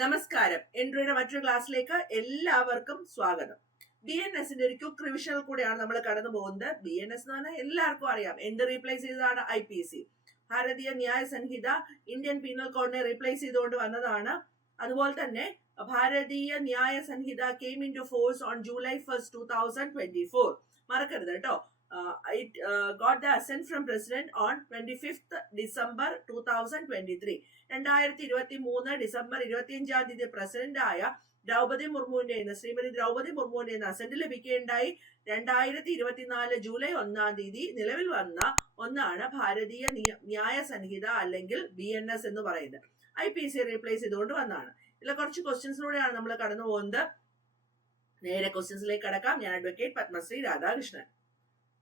നമസ്കാരം. എൻട്രിയുടെ മറ്റൊരു ക്ലാസ്സിലേക്ക് എല്ലാവർക്കും സ്വാഗതം. BNSന്റെ ഒരു ക്വിക്ക് റിവിഷനിൽ കൂടെയാണ് നമ്മൾ കടന്നു പോകുന്നത്. BNS എന്ന് പറഞ്ഞാൽ എല്ലാവർക്കും അറിയാം. എന്ത് റീപ്ലേസ് ചെയ്തതാണ്? IPC, Bharatiya Nyaya Sanhita, Indian penal കോഡിനെ റീപ്ലേസ് ചെയ്തുകൊണ്ട് വന്നതാണ്. അതുപോലെ തന്നെ Bharatiya Nyaya Sanhita came into force on July 1st, 2024. മറക്കരുത് കേട്ടോ. It got the assent from President on 25th December 2023. 2023 December 25 president ആയ ദ്രൗപദി മുർമുവിന്റെ ശ്രീമതി ദ്രൗപദി മുർമുവിന്റെ അസന്റ് ലഭിക്കുകയുണ്ടായി. 2024 ജൂലൈ 1 നിലവിൽ വന്ന ഒന്നാണ് ഭാരതീയ ന്യായ സംഹിത അല്ലെങ്കിൽ BNS എന്ന് പറയുന്നത്. IPC റീപ്ലേസ് ചെയ്തുകൊണ്ട് വന്നതാണ്. ഇതിലെ കുറച്ച് ക്വസ്റ്റ്യൻസിലൂടെയാണ് നമ്മൾ കടന്നു പോകുന്നത്. നേരെ ക്വസ്റ്റ്യൻസിലേക്ക് കടക്കാം. ഞാൻ advocate Padmasree Radhakrishnan.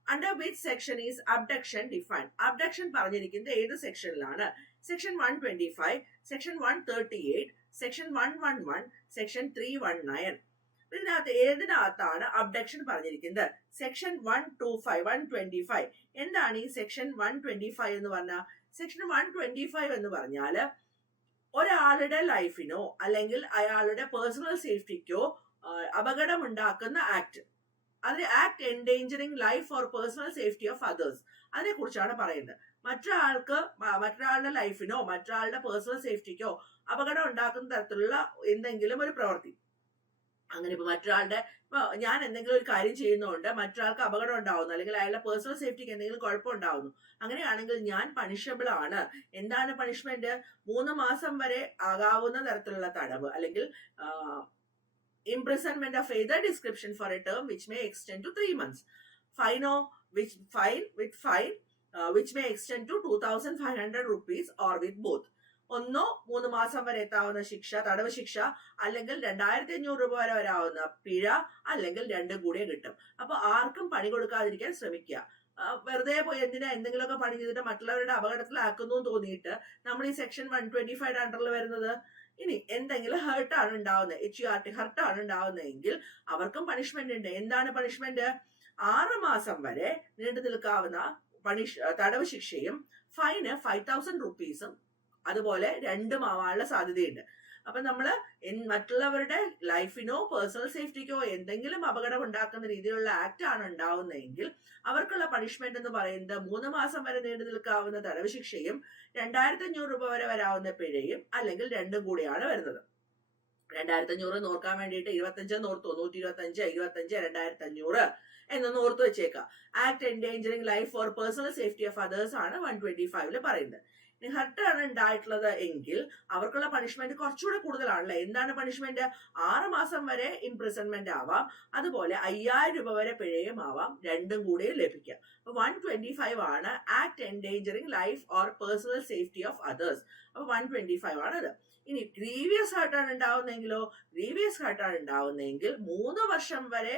Under which section is abduction defined? Abduction പറഞ്ഞിരിക്കുന്നത് ഏത് സെക്ഷനിലാണ്? Section 125, section 138, section 111, section 319. ഇതിനകത്ത് ഏതിനകത്താണ് അബ്ഡക്ഷൻ പറഞ്ഞിരിക്കുന്നത്? സെക്ഷൻ 125. എന്താണ് ഈ സെക്ഷൻ 125 എന്ന് പറഞ്ഞാൽ? സെക്ഷൻ 125 എന്ന് പറഞ്ഞാൽ ഒരാളുടെ ലൈഫിനോ അല്ലെങ്കിൽ അയാളുടെ പേഴ്സണൽ സേഫ്റ്റിക്കോ അപകടമുണ്ടാക്കുന്ന ആക്ട്, അതിന് act endangering life or personal safety of others, അതിനെ കുറിച്ചാണ് പറയുന്നത്. മറ്റൊരാളുടെ ലൈഫിനോ മറ്റൊരാളുടെ പേഴ്സണൽ സേഫ്റ്റിക്കോ അപകടം ഉണ്ടാക്കുന്ന തരത്തിലുള്ള എന്തെങ്കിലും ഒരു പ്രവൃത്തി. അങ്ങനെ ഇപ്പൊ ഞാൻ എന്തെങ്കിലും ഒരു കാര്യം ചെയ്യുന്നതുകൊണ്ട് മറ്റൊരാൾക്ക് അപകടം ഉണ്ടാവുന്നു അല്ലെങ്കിൽ അയാളുടെ പേഴ്സണൽ സേഫ്റ്റിക്ക് എന്തെങ്കിലും കുഴപ്പം ഉണ്ടാവുന്നു, അങ്ങനെയാണെങ്കിൽ ഞാൻ പണിഷബിൾ ആണ്. എന്താണ് പണിഷ്മെന്റ്? 3 മാസം വരെ ആകാവുന്ന തരത്തിലുള്ള തടവ് അല്ലെങ്കിൽ imprisonment of either description for a term which may extend to 3 months. Fine which may extend to 2,500 rupees or with both. 3 മാസം വരെ എത്താവുന്ന ശിക്ഷ, തടവ് ശിക്ഷ, അല്ലെങ്കിൽ 2,500 രൂപ വരെ വരാവുന്ന പിഴ, അല്ലെങ്കിൽ രണ്ടും കൂടിയേ കിട്ടും. അപ്പൊ ആർക്കും പണി കൊടുക്കാതിരിക്കാൻ ശ്രമിക്കുക. വെറുതെ പോയി എന്തെങ്കിലുമൊക്കെ പണി ചെയ്തിട്ട് മറ്റുള്ളവരുടെ അപകടത്തിലാക്കുന്നു എന്ന് തോന്നിയിട്ട് നമ്മൾ ഈ സെക്ഷൻ 125 അണ്ടറിൽ വരുന്നത്. ഇനി എന്തെങ്കിലും ഹേർട്ടാണ് ഉണ്ടാവുന്നത്, HERT ഹർട്ടാണ് ഉണ്ടാവുന്നതെങ്കിൽ അവർക്കും പണിഷ്മെന്റ് ഉണ്ട്. എന്താണ് പണിഷ്മെന്റ്? 6 മാസം വരെ നീണ്ടു നിൽക്കാവുന്ന തടവ് ശിക്ഷയും ഫൈന് 5,000 റുപ്പീസും അതുപോലെ 2 ആവാനുള്ള സാധ്യതയുണ്ട്. അപ്പൊ നമ്മള് മറ്റുള്ളവരുടെ ലൈഫിനോ പേഴ്സണൽ സേഫ്റ്റിക്കോ എന്തെങ്കിലും അപകടം ഉണ്ടാക്കുന്ന രീതിയിലുള്ള ആക്ട് ആണ് ഉണ്ടാവുന്നതെങ്കിൽ അവർക്കുള്ള പണിഷ്മെന്റ് എന്ന് പറയുന്നത് 3 മാസം വരെ നീണ്ടു നിൽക്കാവുന്ന തടവ് ശിക്ഷയും 2,500 രൂപ വരെ വരാവുന്ന പിഴയും അല്ലെങ്കിൽ രണ്ടും കൂടിയാണ് വരുന്നത്. 2,500 നോക്കാൻ വേണ്ടിയിട്ട് 25 ഓർത്തു, 125, 25, 2,500 എന്നൊന്ന് ഓർത്തു വെച്ചേക്കാം. Act endangering life for personal safety of others ആണ് 125 പറയുന്നത്. ഇനി ഹർട്ടാണ് ഉണ്ടായിട്ടുള്ളത് എങ്കിൽ അവർക്കുള്ള പണിഷ്മെന്റ് കുറച്ചുകൂടെ കൂടുതലാണല്ലേ. എന്താണ് പണിഷ്മെന്റ്? 6 മാസം വരെ ഇംപ്രിസൺമെന്റ് ആവാം, അതുപോലെ 5,000 രൂപ വരെ പിഴയും ആവാം, രണ്ടും കൂടെ ലഭിക്കാം. അപ്പൊ 125 ആണ് act endangering life or personal safety of others. അപ്പൊ 125 ആണത്. ഇനി ഗ്രീവിയസ് ഹർട്ടാണ് ഉണ്ടാവുന്നതെങ്കിലോ? ഗ്രീവിയസ് ഹർട്ടാണ് ഉണ്ടാവുന്നതെങ്കിൽ 3 വർഷം വരെ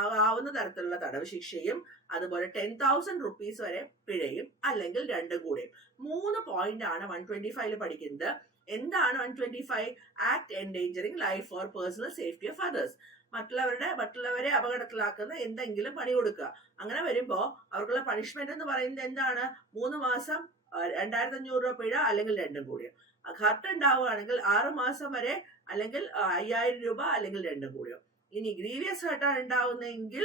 ആകാവുന്ന തരത്തിലുള്ള തടവ് ശിക്ഷയും അതുപോലെ 10,000 റുപ്പീസ് വരെ പിഴയും അല്ലെങ്കിൽ രണ്ടും കൂടെയും. 3 പോയിന്റ് ആണ് 125 പഠിക്കുന്നത്. എന്താണ് 125? Act endangering life for personal safety of others. മറ്റുള്ളവരെ അപകടത്തിലാക്കുന്ന എന്തെങ്കിലും പണി കൊടുക്കുക. അങ്ങനെ വരുമ്പോ അവർക്കുള്ള പണിഷ്മെന്റ് എന്ന് പറയുന്നത് എന്താണ്? 3 മാസം 2,500 രൂപ പിഴ അല്ലെങ്കിൽ രണ്ടും കൂടിയോ. ഹർട്ട് ഉണ്ടാവുകയാണെങ്കിൽ 6 മാസം വരെ അല്ലെങ്കിൽ 5,000 രൂപ അല്ലെങ്കിൽ രണ്ടും കൂടിയോ. ഇനി ഗ്രീവിയസ് ഹർട്ടാണ് ഉണ്ടാവുന്നതെങ്കിൽ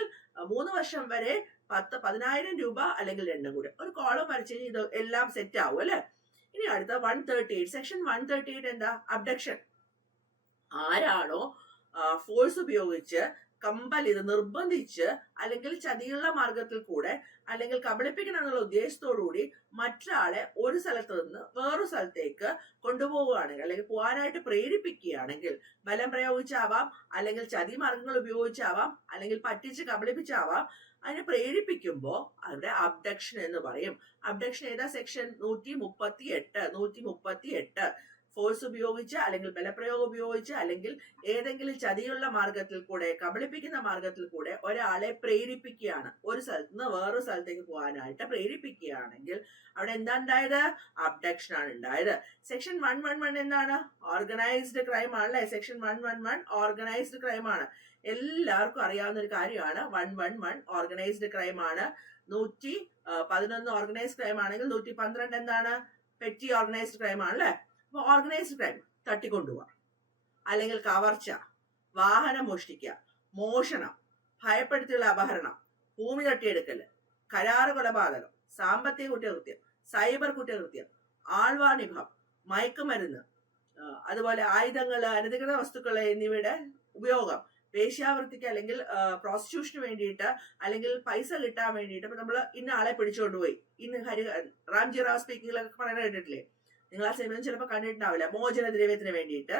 3 വർഷം വരെ 10,000 രൂപ അല്ലെങ്കിൽ രണ്ടും കൂടി. ഒരു കോളം വരച്ച് ഇത് എല്ലാം സെറ്റ് ആവും അല്ലെ. ഇനി അടുത്ത 138. സെക്ഷൻ 138 എന്താ? അബ്ഡക്ഷൻ. ആരാണോ ഫോഴ്സ് ഉപയോഗിച്ച് കമ്പൽ ചെയ്ത് നിർബന്ധിച്ച് അല്ലെങ്കിൽ ചതിയുള്ള മാർഗത്തിൽ കൂടെ അല്ലെങ്കിൽ കബളിപ്പിക്കണം എന്നുള്ള ഉദ്ദേശത്തോടുകൂടി മറ്റൊരാളെ ഒരു സ്ഥലത്ത് നിന്ന് വേറൊരു സ്ഥലത്തേക്ക് കൊണ്ടുപോവുകയാണെങ്കിൽ അല്ലെങ്കിൽ പോകാനായിട്ട് പ്രേരിപ്പിക്കുകയാണെങ്കിൽ, ബലം പ്രയോഗിച്ചാവാം അല്ലെങ്കിൽ ചതി മാർഗങ്ങൾ ഉപയോഗിച്ചാവാം അല്ലെങ്കിൽ പറ്റിച്ച് കബളിപ്പിച്ചാവാം, അതിനെ പ്രേരിപ്പിക്കുമ്പോൾ അവിടെ അബ്ഡക്ഷൻ എന്ന് പറയും. അബ്ഡക്ഷൻ ഏതാ? സെക്ഷൻ 138. ഫോഴ്സ് ഉപയോഗിച്ച് അല്ലെങ്കിൽ ബലപ്രയോഗം ഉപയോഗിച്ച് അല്ലെങ്കിൽ ഏതെങ്കിലും ചതിയുള്ള മാർഗത്തിൽ കൂടെ കബളിപ്പിക്കുന്ന മാർഗത്തിൽ കൂടെ ഒരാളെ പ്രേരിപ്പിക്കുകയാണ്, ഒരു സ്ഥലത്ത് നിന്ന് വേറൊരു സ്ഥലത്തേക്ക് പോകാനായിട്ട് പ്രേരിപ്പിക്കുകയാണെങ്കിൽ അവിടെ എന്താ ഉണ്ടായത്? അബ്ഡക്ഷൻ ആണ് ഉണ്ടായത്. സെക്ഷൻ 111 എന്താണ്? ഓർഗനൈസ്ഡ് ക്രൈം ആണല്ലേ. സെക്ഷൻ 111 ഓർഗനൈസ്ഡ് ക്രൈം ആണ്. എല്ലാവർക്കും അറിയാവുന്ന ഒരു കാര്യമാണ്. 111 ഓർഗനൈസ്ഡ് ക്രൈം ആണ്. 111 ഓർഗനൈസ്ഡ് ക്രൈം ആണെങ്കിൽ 112 എന്താണ്? പെറ്റി ഓർഗനൈസ്ഡ് ക്രൈം ആണല്ലേ. അപ്പൊ ഓർഗനൈസ്ഡ് ക്രൈം തട്ടിക്കൊണ്ടുപോവാ, അല്ലെങ്കിൽ കവർച്ച, വാഹനം മോഷ്ടിക്കുക, മോഷണം, ഭയപ്പെടുത്തിയുള്ള അപഹരണം, ഭൂമി തട്ടിയെടുക്കല്, കരാറ് കൊലപാതകം, സാമ്പത്തിക കുറ്റകൃത്യം, സൈബർ കുറ്റകൃത്യം, ആൾവാണിഭം, മയക്കുമരുന്ന്, അതുപോലെ ആയുധങ്ങൾ, അനധികൃത വസ്തുക്കൾ എന്നിവയുടെ ഉപയോഗം, വേശ്യാവൃത്തിക്ക് അല്ലെങ്കിൽ പ്രോസ്റ്റിറ്റ്യൂഷന് വേണ്ടിയിട്ട് അല്ലെങ്കിൽ പൈസ കിട്ടാൻ വേണ്ടിയിട്ട് ഇപ്പൊ നമ്മൾ ഇന്ന ആളെ പിടിച്ചുകൊണ്ടുപോയി, ഇന്ന് റാംജി റാവ് സ്പീക്കിങ്ങിലൊക്കെ പറയുന്നത് കേട്ടിട്ടില്ലേ? നിങ്ങൾ ആ സിനിമ ചിലപ്പോൾ കണ്ടിട്ടുണ്ടാവില്ല. മോചന ദ്രവ്യത്തിന് വേണ്ടിയിട്ട്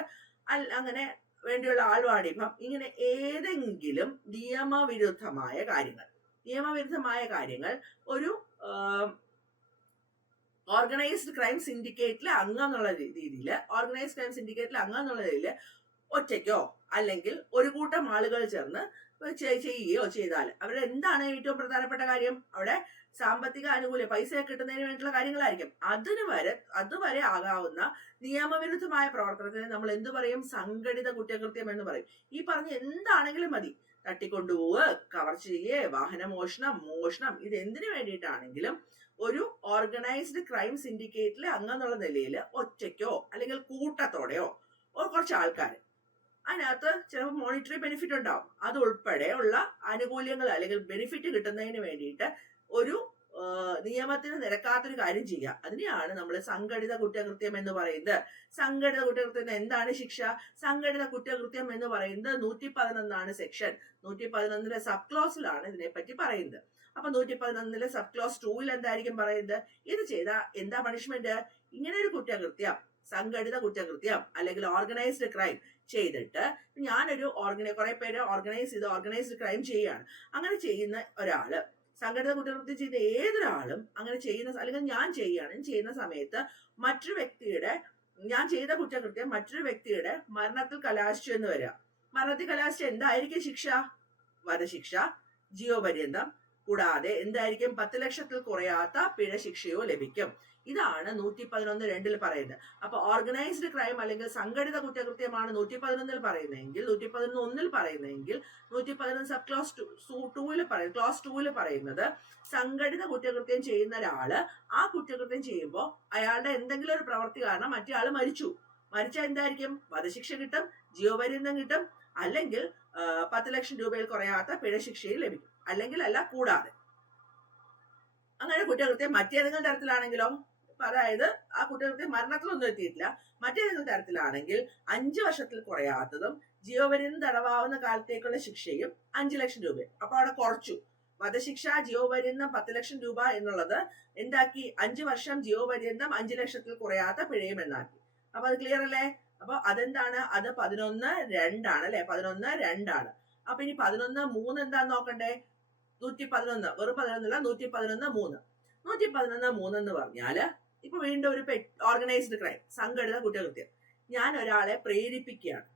അങ്ങനെ വേണ്ടിയുള്ള ആൾവാണിഭം, ഇങ്ങനെ ഏതെങ്കിലും നിയമവിരുദ്ധമായ കാര്യങ്ങൾ ഒരു ഓർഗനൈസ്ഡ് ക്രൈം സിൻഡിക്കേറ്റിലെ അംഗം എന്നുള്ള രീതിയിൽ ഒറ്റയ്ക്കോ അല്ലെങ്കിൽ ഒരു കൂട്ടം ആളുകൾ ചേർന്ന് ചെയ്യുകയോ ചെയ്താൽ അവിടെ എന്താണ് ഏറ്റവും പ്രധാനപ്പെട്ട കാര്യം? അവിടെ സാമ്പത്തിക ആനുകൂല്യം, പൈസ കിട്ടുന്നതിന് വേണ്ടിയിട്ടുള്ള കാര്യങ്ങളായിരിക്കും. അതുവരെ ആകാവുന്ന നിയമവിരുദ്ധമായ പ്രവർത്തനത്തിന് നമ്മൾ എന്തു പറയും? സംഘടിത കുറ്റകൃത്യം എന്ന് പറയും. ഈ പറഞ്ഞ എന്താണെങ്കിലും മതി, തട്ടിക്കൊണ്ടുപോവുക, കവർച്ച ചെയ്യുക, മോഷണം, ഇത് എന്തിനു വേണ്ടിയിട്ടാണെങ്കിലും ഒരു ഓർഗനൈസ്ഡ് ക്രൈം സിൻഡിക്കേറ്റിലെ അംഗം എന്നുള്ള നിലയിൽ ഒറ്റയ്ക്കോ അല്ലെങ്കിൽ കൂട്ടത്തോടെയോ കുറച്ച് ആൾക്കാർ, അതിനകത്ത് ചിലപ്പോൾ മോണിറ്ററി ബെനിഫിറ്റ് ഉണ്ടാവും, അത് ഉൾപ്പെടെയുള്ള ആനുകൂല്യങ്ങൾ അല്ലെങ്കിൽ ബെനിഫിറ്റ് കിട്ടുന്നതിന് വേണ്ടിയിട്ട് ഒരു നിയമത്തിന് നിരക്കാത്തൊരു കാര്യം ചെയ്യുക, അതിനെയാണ് നമ്മൾ സംഘടിത കുറ്റകൃത്യം എന്ന് പറയുന്നത്. സംഘടിത കുറ്റകൃത്യത്തിന് എന്താണ് ശിക്ഷ? സംഘടിത കുറ്റകൃത്യം എന്ന് പറയുന്നത് 111 സെക്ഷൻ 111 സബ് ക്ലോസിലാണ് ഇതിനെപ്പറ്റി പറയുന്നത്. അപ്പൊ 111 സബ് ക്ലോസ് 2 എന്തായിരിക്കും പറയുന്നത്? ഇത് ചെയ്താൽ എന്താ പണിഷ്മെന്റ്? ഇങ്ങനെ ഒരു കുറ്റകൃത്യം, സംഘടിത കുറ്റകൃത്യം അല്ലെങ്കിൽ ഓർഗനൈസ്ഡ് ക്രൈം ചെയ്തിട്ട് ഞാനൊരു കുറെ പേര് ഓർഗനൈസ്ഡ് ക്രൈം ചെയ്യാണ്. അങ്ങനെ ചെയ്യുന്ന ഒരാള്, സംഘടിത കുറ്റകൃത്യം ചെയ്ത ഏതൊരാളും അങ്ങനെ ചെയ്യുന്ന, അല്ലെങ്കിൽ ഞാൻ ചെയ്യുന്ന സമയത്ത് ഞാൻ ചെയ്ത കുറ്റകൃത്യം മറ്റൊരു വ്യക്തിയുടെ മരണത്തിൽ കലാശിച്ചു എന്ന് വരിക. മരണത്തിൽ കലാശിച്ച എന്തായിരിക്കും ശിക്ഷ? വധശിക്ഷ, ജീവപര്യന്തം, കൂടാതെ എന്തായിരിക്കും? 10 ലക്ഷത്തിൽ കുറയാത്ത പിഴ ശിക്ഷയോ ലഭിക്കും. ഇതാണ് 111(2) പറയുന്നത്. അപ്പൊ ഓർഗനൈസ്ഡ് ക്രൈം അല്ലെങ്കിൽ സംഘടിത കുറ്റകൃത്യമാണ് 111 പറയുന്നതെങ്കിൽ 111 പറയുന്നതെങ്കിൽ 111 സബ് ക്ലോസ് 2 പറയുന്നത് സംഘടിത കുറ്റകൃത്യം ചെയ്യുന്ന ഒരാള് ആ കുറ്റകൃത്യം ചെയ്യുമ്പോൾ അയാളുടെ എന്തെങ്കിലും ഒരു പ്രവൃത്തി കാരണം മറ്റേ ആള് മരിച്ചാൽ എന്തായിരിക്കും? വധശിക്ഷ കിട്ടും, ജീവപര്യന്തം കിട്ടും, അല്ലെങ്കിൽ 10 ലക്ഷം രൂപയിൽ കുറയാത്ത പിഴ ശിക്ഷയും ലഭിക്കും. കൂടാതെ അങ്ങനെ കുറ്റകൃത്യം മറ്റേതെങ്കിലും തരത്തിലാണെങ്കിലോ, അതായത് ആ കുറ്റകൃത്യം മരണത്തിലൊന്നും എത്തിയിട്ടില്ല, മറ്റേതെങ്കിലും തരത്തിലാണെങ്കിൽ 5 വർഷത്തിൽ കുറയാത്തതും ജീവപര്യന്തം തടവാവുന്ന കാലത്തേക്കുള്ള ശിക്ഷയും 5 ലക്ഷം രൂപ. അപ്പൊ അവിടെ കുറച്ചു. വധശിക്ഷ, ജീവപര്യന്തം, 10 ലക്ഷം രൂപ എന്നുള്ളത് എന്താക്കി? 5 വർഷം, ജീവപര്യന്തം, 5 ലക്ഷത്തിൽ കുറയാത്ത പിഴയും എന്നാക്കി. അപ്പൊ അത് ക്ലിയർ അല്ലേ? അപ്പൊ അതെന്താണ്? അത് 11(2) ആണ് അല്ലെ? 11(2) അപ്പൊ ഇനി 11(3) എന്താന്ന് നോക്കണ്ടേ? 111, വെറും 11 111(3). 111(3) എന്ന് പറഞ്ഞാല് ഇപ്പൊ വീണ്ടും ഒരു ഓർഗനൈസ്ഡ് ക്രൈം, സംഘടിത കുറ്റകൃത്യം. ഞാൻ ഒരാളെ പ്രേരിപ്പിക്കുകയാണ്,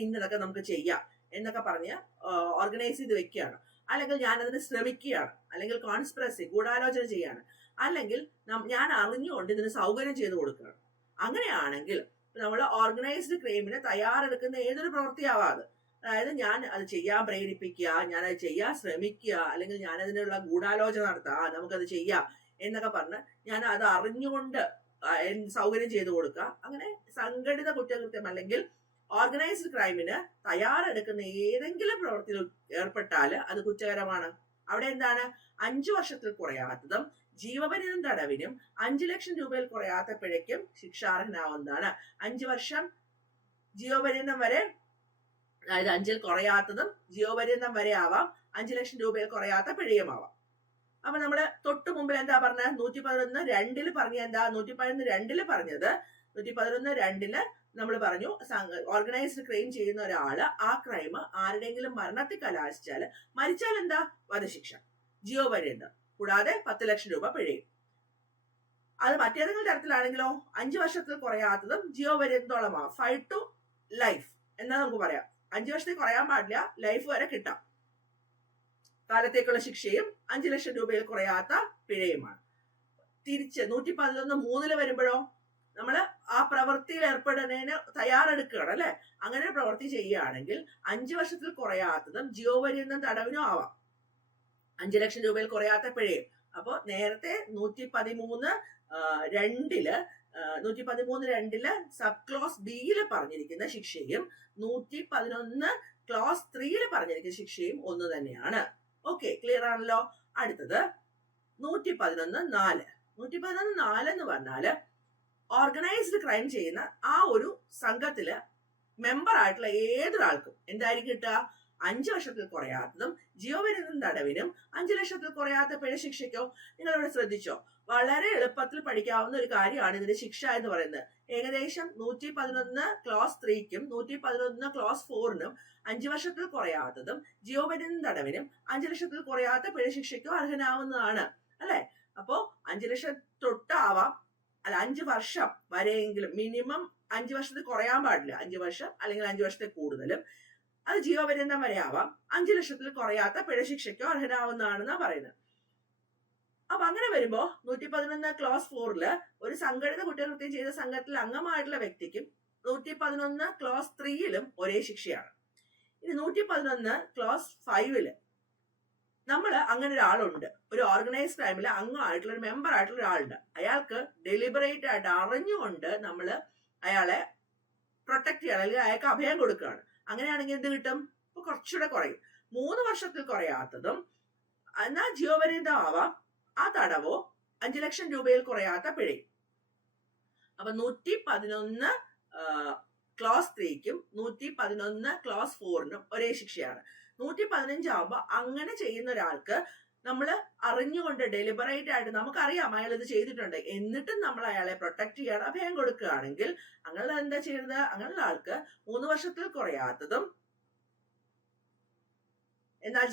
ഇന്നതൊക്കെ നമുക്ക് ചെയ്യാം എന്നൊക്കെ പറഞ്ഞ് ഓർഗനൈസ് ചെയ്ത് വെക്കുകയാണ്, അല്ലെങ്കിൽ ഞാൻ അതിന് ശ്രമിക്കുകയാണ്, അല്ലെങ്കിൽ കോൺസ്പിറസി, ഗൂഢാലോചന ചെയ്യാണ്, അല്ലെങ്കിൽ ഞാൻ അറിഞ്ഞുകൊണ്ട് ഇതിന് സൗകര്യം ചെയ്തു കൊടുക്കുകയാണ്. അങ്ങനെയാണെങ്കിൽ നമ്മൾ ഓർഗനൈസ്ഡ് ക്രൈമിന് തയ്യാറെടുക്കുന്ന ഏതൊരു പ്രവൃത്തിയാവാതെ, അതായത് ഞാൻ അത് ചെയ്യാൻ പ്രേരിപ്പിക്കുക, ഞാൻ അത് ചെയ്യാൻ ശ്രമിക്കുക, അല്ലെങ്കിൽ ഞാൻ അതിനുള്ള ഗൂഢാലോചന നടത്തുക, നമുക്കത് ചെയ്യാം എന്നൊക്കെ പറഞ്ഞ് ഞാൻ അത് അറിഞ്ഞുകൊണ്ട് സൗകര്യം ചെയ്തു കൊടുക്കുക. അങ്ങനെ സംഘടിത കുറ്റകൃത്യം അല്ലെങ്കിൽ ഓർഗനൈസ്ഡ് ക്രൈമിന് തയ്യാറെടുക്കുന്ന ഏതെങ്കിലും പ്രവൃത്തിയിൽ ഏർപ്പെട്ടാൽ അത് കുറ്റകരമാണ്. അവിടെ എന്താണ്? 5 വർഷത്തിൽ കുറയാത്തതും ജീവപര്യന്തം തടവിനും 5 ലക്ഷം രൂപയിൽ കുറയാത്ത പിഴയ്ക്കും ശിക്ഷാർഹനാവുന്നതാണ്. 5 വർഷം, ജീവപര്യന്തം വരെ, അതായത് 5ൽ കുറയാത്തതും ജീവപര്യന്തം വരെ ആവാം, 5 ലക്ഷം രൂപയിൽ കുറയാത്ത പിഴയുമാവാം. അപ്പൊ നമ്മള് തൊട്ടു മുമ്പിൽ എന്താ പറഞ്ഞത്? 111(2) പറഞ്ഞ എന്താ? 111(2) പറഞ്ഞത് 111(2) നമ്മൾ പറഞ്ഞു ഓർഗനൈസ്ഡ് ക്രൈം ചെയ്യുന്ന ഒരാള് ആ ക്രൈം ആരുടെയെങ്കിലും മരണത്തിൽ കലാശിച്ചാൽ, മരിച്ചാൽ എന്താ? വധശിക്ഷ, ജീവപര്യന്തം, കൂടാതെ 10 ലക്ഷം രൂപ പിഴയും. അത് മറ്റേതെങ്കിലും തരത്തിലാണെങ്കിലോ 5 വർഷത്തിൽ കുറയാത്തതും ജീവപര്യന്തോളമാവും, 5 to life എന്നാ നമുക്ക് പറയാം. 5 വർഷത്തിൽ കുറയാൻ പാടില്ല, ലൈഫ് വരെ കിട്ടാം. കാലത്തേക്കുള്ള ശിക്ഷയും 5 ലക്ഷം രൂപയിൽ കുറയാത്ത പിഴയുമാണ്. തിരിച്ച് 111(3) വരുമ്പോഴോ നമ്മള് ആ പ്രവൃത്തിയിൽ ഏർപ്പെടുന്നതിന് തയ്യാറെടുക്കുകയാണ് അല്ലെ? അങ്ങനെ ഒരു പ്രവൃത്തി ചെയ്യുകയാണെങ്കിൽ 5 വർഷത്തിൽ കുറയാത്തതും ജീവപര്യന്തം തടവിനും ആവാം, 5 ലക്ഷം രൂപയിൽ കുറയാത്ത പിഴയും. അപ്പൊ നേരത്തെ 113(2) 113(2) സബ് ക്ലോസ് ബിയിൽ പറഞ്ഞിരിക്കുന്ന ശിക്ഷയും 111 ക്ലോസ് 3 പറഞ്ഞിരിക്കുന്ന ശിക്ഷയും ഒന്ന് തന്നെയാണ്. ഓക്കെ, ക്ലിയർ ആണല്ലോ. അടുത്തത് 111(4). 111(4) എന്ന് പറഞ്ഞാല് ഓർഗനൈസ്ഡ് ക്രൈം ചെയ്യുന്ന ആ ഒരു സംഘത്തില് മെമ്പർ ആയിട്ടുള്ള ഏതൊരാൾക്കും എന്തായിരിക്കും കിട്ടുക? 5 വർഷത്തിൽ കുറയാത്തതും ജീവപര്യന്തം തടവിനും 5 ലക്ഷത്തിൽ കുറയാത്ത പിഴ ശിക്ഷയ്ക്കോ. നിങ്ങൾ ഇവിടെ ശ്രദ്ധിച്ചോ, വളരെ എളുപ്പത്തിൽ പഠിക്കാവുന്ന ഒരു കാര്യമാണ് ഇതിന്റെ ശിക്ഷ എന്ന് പറയുന്നത്. ഏകദേശം 111 ക്ലോസ് 3ക്കും 111 ക്ലോസ് 4നും 5 വർഷത്തിൽ കുറയാത്തതും ജീവപര്യന്തം തടവിനും 5 ലക്ഷത്തിൽ കുറയാത്ത പിഴ ശിക്ഷയ്ക്കോ അർഹനാവുന്നതാണ് അല്ലെ. അപ്പോ 5 ലക്ഷം തൊട്ടാവാം, അല്ല 5 വർഷം വരെയെങ്കിലും മിനിമം 5 വർഷത്തിൽ കുറയാൻ പാടില്ല. 5 വർഷം അല്ലെങ്കിൽ 5 വർഷത്തിൽ കൂടുതലും, അത് ജീവപര്യന്തം വരെ ആവാം. 5 ലക്ഷത്തിൽ കുറയാത്ത പിഴ ശിക്ഷയ്ക്കോ അർഹനാവുന്നതാണെന്നാ പറയുന്നത്. അപ്പൊ അങ്ങനെ വരുമ്പോ 111 ക്ലോസ് 4 ഒരു സംഘടിത കുറ്റകൃത്യം ചെയ്ത സംഘത്തിൽ അംഗമായിട്ടുള്ള വ്യക്തിക്കും 111 ക്ലോസ് 3 ഒരേ ശിക്ഷയാണ്. ഇനി 111 ക്ലോസ് 5 നമ്മൾ അങ്ങനെ ഒരാളുണ്ട്, ഒരു ഓർഗനൈസ്ഡ് ക്രൈമിൽ അംഗമായിട്ടുള്ള ഒരു മെമ്പർ ആയിട്ടുള്ള ഒരാളുണ്ട്. അയാൾക്ക് ഡെലിബറേറ്റ് ആയിട്ട് അറിഞ്ഞുകൊണ്ട് നമ്മൾ അയാളെ പ്രൊട്ടക്ട് ചെയ്യണം, അല്ലെങ്കിൽ അയാൾക്ക് അഭയം കൊടുക്കുകയാണ്. അങ്ങനെയാണെങ്കിൽ എന്ത് കിട്ടും? ഇപ്പൊ കുറച്ചുകൂടെ കുറയും. 3 വർഷത്തിൽ കുറയാത്തതും എന്നാൽ ജീവപര്യന്തം ആവാം, ആ തടവോ 5 ലക്ഷം രൂപയിൽ കുറയാത്ത പിഴയും. അപ്പൊ 111 ക്ലോസ് 3ക്കും 111 ക്ലോസ് 4നും ഒരേ ശിക്ഷയാണ്. 115 ആവുമ്പോ അങ്ങനെ ചെയ്യുന്ന ഒരാൾക്ക് നമ്മൾ അറിഞ്ഞുകൊണ്ട് ഡെലിബറേറ്റ് ആയിട്ട് നമുക്കറിയാം അയാൾ ഇത് ചെയ്തിട്ടുണ്ട്, എന്നിട്ടും നമ്മൾ അയാളെ പ്രൊട്ടക്ട് ചെയ്യാൻ അഭയം കൊടുക്കുകയാണെങ്കിൽ അങ്ങനെ എന്താ ചെയ്യുന്നത്? അങ്ങനെയുള്ള ആൾക്ക് 3 വർഷത്തിൽ കുറയാത്തതും എന്നാൽ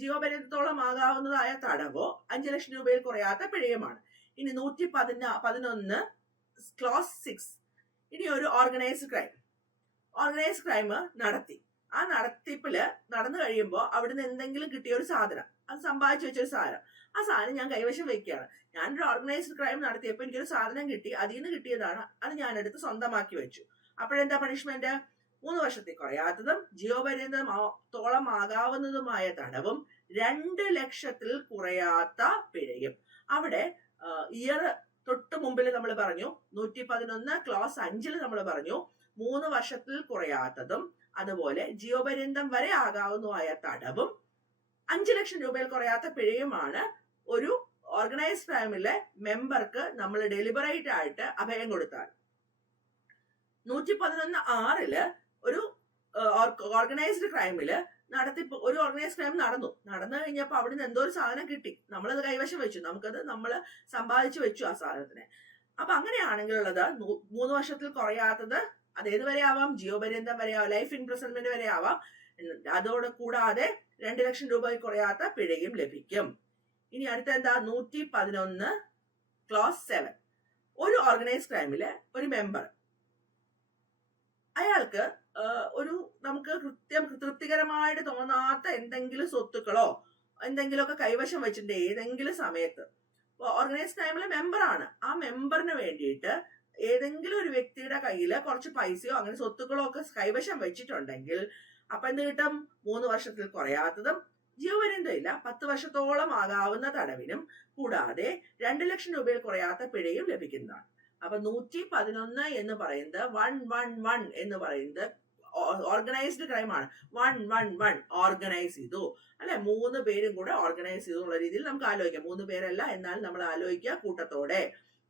ജീവപര്യന്തത്തോളം ആകാവുന്നതായ തടവോ 5 ലക്ഷം രൂപയിൽ കുറയാത്ത പിഴയുമാണ്. ഇനി 111 ക്ലോസ് 6. ഇനി ഒരു ഓർഗനൈസ്ഡ് ക്രൈം നടത്തി. ആ നടത്തിപ്പില് നടന്നു കഴിയുമ്പോൾ അവിടുന്ന് എന്തെങ്കിലും കിട്ടിയ ഒരു സാധനം, അത് സമ്പാദിച്ചു വെച്ചൊരു സാധനം, ആ സാധനം ഞാൻ കൈവശം വെക്കുകയാണ്. ഞാനൊരു ഓർഗനൈസ്ഡ് ക്രൈം നടത്തിയപ്പോൾ എനിക്കൊരു സാധനം കിട്ടി, അതിൽ നിന്ന് കിട്ടിയതാണ്, അത് ഞാൻ എടുത്ത് സ്വന്തമാക്കി വെച്ചു. അപ്പോഴെന്താ പണിഷ്മെന്റ്? 3 വർഷത്തിൽ കുറയാത്തതും ജീവപര്യന്തത്തോളം ആകാവുന്നതുമായ തടവും 2 ലക്ഷത്തിൽ കുറയാത്ത പിഴയും. അവിടെ ഇയർ തൊട്ട് മുമ്പിൽ നമ്മൾ പറഞ്ഞു 111 ക്ലോസ് 5 നമ്മൾ പറഞ്ഞു 3 വർഷത്തിൽ കുറയാത്തതും അതുപോലെ ജീവപര്യന്തം വരെ ആകാവുന്നതായ തടവും 5 ലക്ഷം രൂപയിൽ കുറയാത്ത പിഴയുമാണ് ഒരു ഓർഗനൈസ്ഡ് ക്രൈമിലെ മെമ്പർക്ക് നമ്മൾ ഡെലിബറേറ്റ് ആയിട്ട് അഭയം കൊടുത്താൽ. 111(6) ഒരു ഓർഗനൈസ്ഡ് ക്രൈമില് ഒരു ഓർഗനൈസ്ഡ് ക്രൈം നടന്നു കഴിഞ്ഞപ്പോ അവിടുന്ന് എന്തോ ഒരു സാധനം കിട്ടി, നമ്മളത് കൈവശം വെച്ചു, നമ്മൾ സമ്പാദിച്ചു വെച്ചു ആ സാധനത്തിനെ. അപ്പൊ അങ്ങനെയാണെങ്കിലുള്ളത് 3 വർഷത്തിൽ കുറയാത്തത് അത് ഏത് വരെ ആവാം? ജീവപര്യന്തം വരെ ആവാം, ലൈഫ് ഇംപ്രിസൺമെന്റ് വരെ ആവാം. അതോടെ കൂടാതെ 2 ലക്ഷം രൂപയിൽ കുറയാത്ത പിഴയും ലഭിക്കും. ഇനി അടുത്ത എന്താ? 111 ക്ലോസ് 7. ഒരു ഓർഗനൈസ്ഡ് ക്രൈമില് ഒരു മെമ്പർ, അയാൾക്ക് നമുക്ക് തൃപ്തികരമായിട്ട് തോന്നാത്ത എന്തെങ്കിലും സ്വത്തുക്കളോ എന്തെങ്കിലുമൊക്കെ കൈവശം വെച്ചിട്ടുണ്ട് ഏതെങ്കിലും സമയത്ത്. ഓർഗനൈസ്ഡ് ക്രൈമിലെ മെമ്പറാണ്. ആ മെമ്പറിന് വേണ്ടിയിട്ട് ഏതെങ്കിലും ഒരു വ്യക്തിയുടെ കയ്യില് കുറച്ച് പൈസയോ അങ്ങനെ സ്വത്തുക്കളോ ഒക്കെ കൈവശം വെച്ചിട്ടുണ്ടെങ്കിൽ അപ്പൊ എന്ത് കിട്ടും? 3 വർഷത്തിൽ കുറയാത്തതും ജീവപര്യന്തം ഇല്ല 10 വർഷത്തോളം ആകാവുന്ന തടവിനും കൂടാതെ 2 ലക്ഷം രൂപയിൽ കുറയാത്ത പിഴയും ലഭിക്കുന്നതാണ്. അപ്പൊ 111 എന്ന് പറയുന്നത് 111 എന്ന് പറയുന്നത് ഓർഗനൈസ്ഡ് ക്രൈം ആണ്. 111 ഓർഗനൈസ് ചെയ്തു അല്ലെ, 3 പേരും കൂടെ ഓർഗനൈസ് ചെയ്തു എന്നുള്ള രീതിയിൽ നമുക്ക് ആലോചിക്കാം. 3 പേരല്ല, എന്നാൽ നമ്മൾ ആലോചിക്കുക കൂട്ടത്തോടെ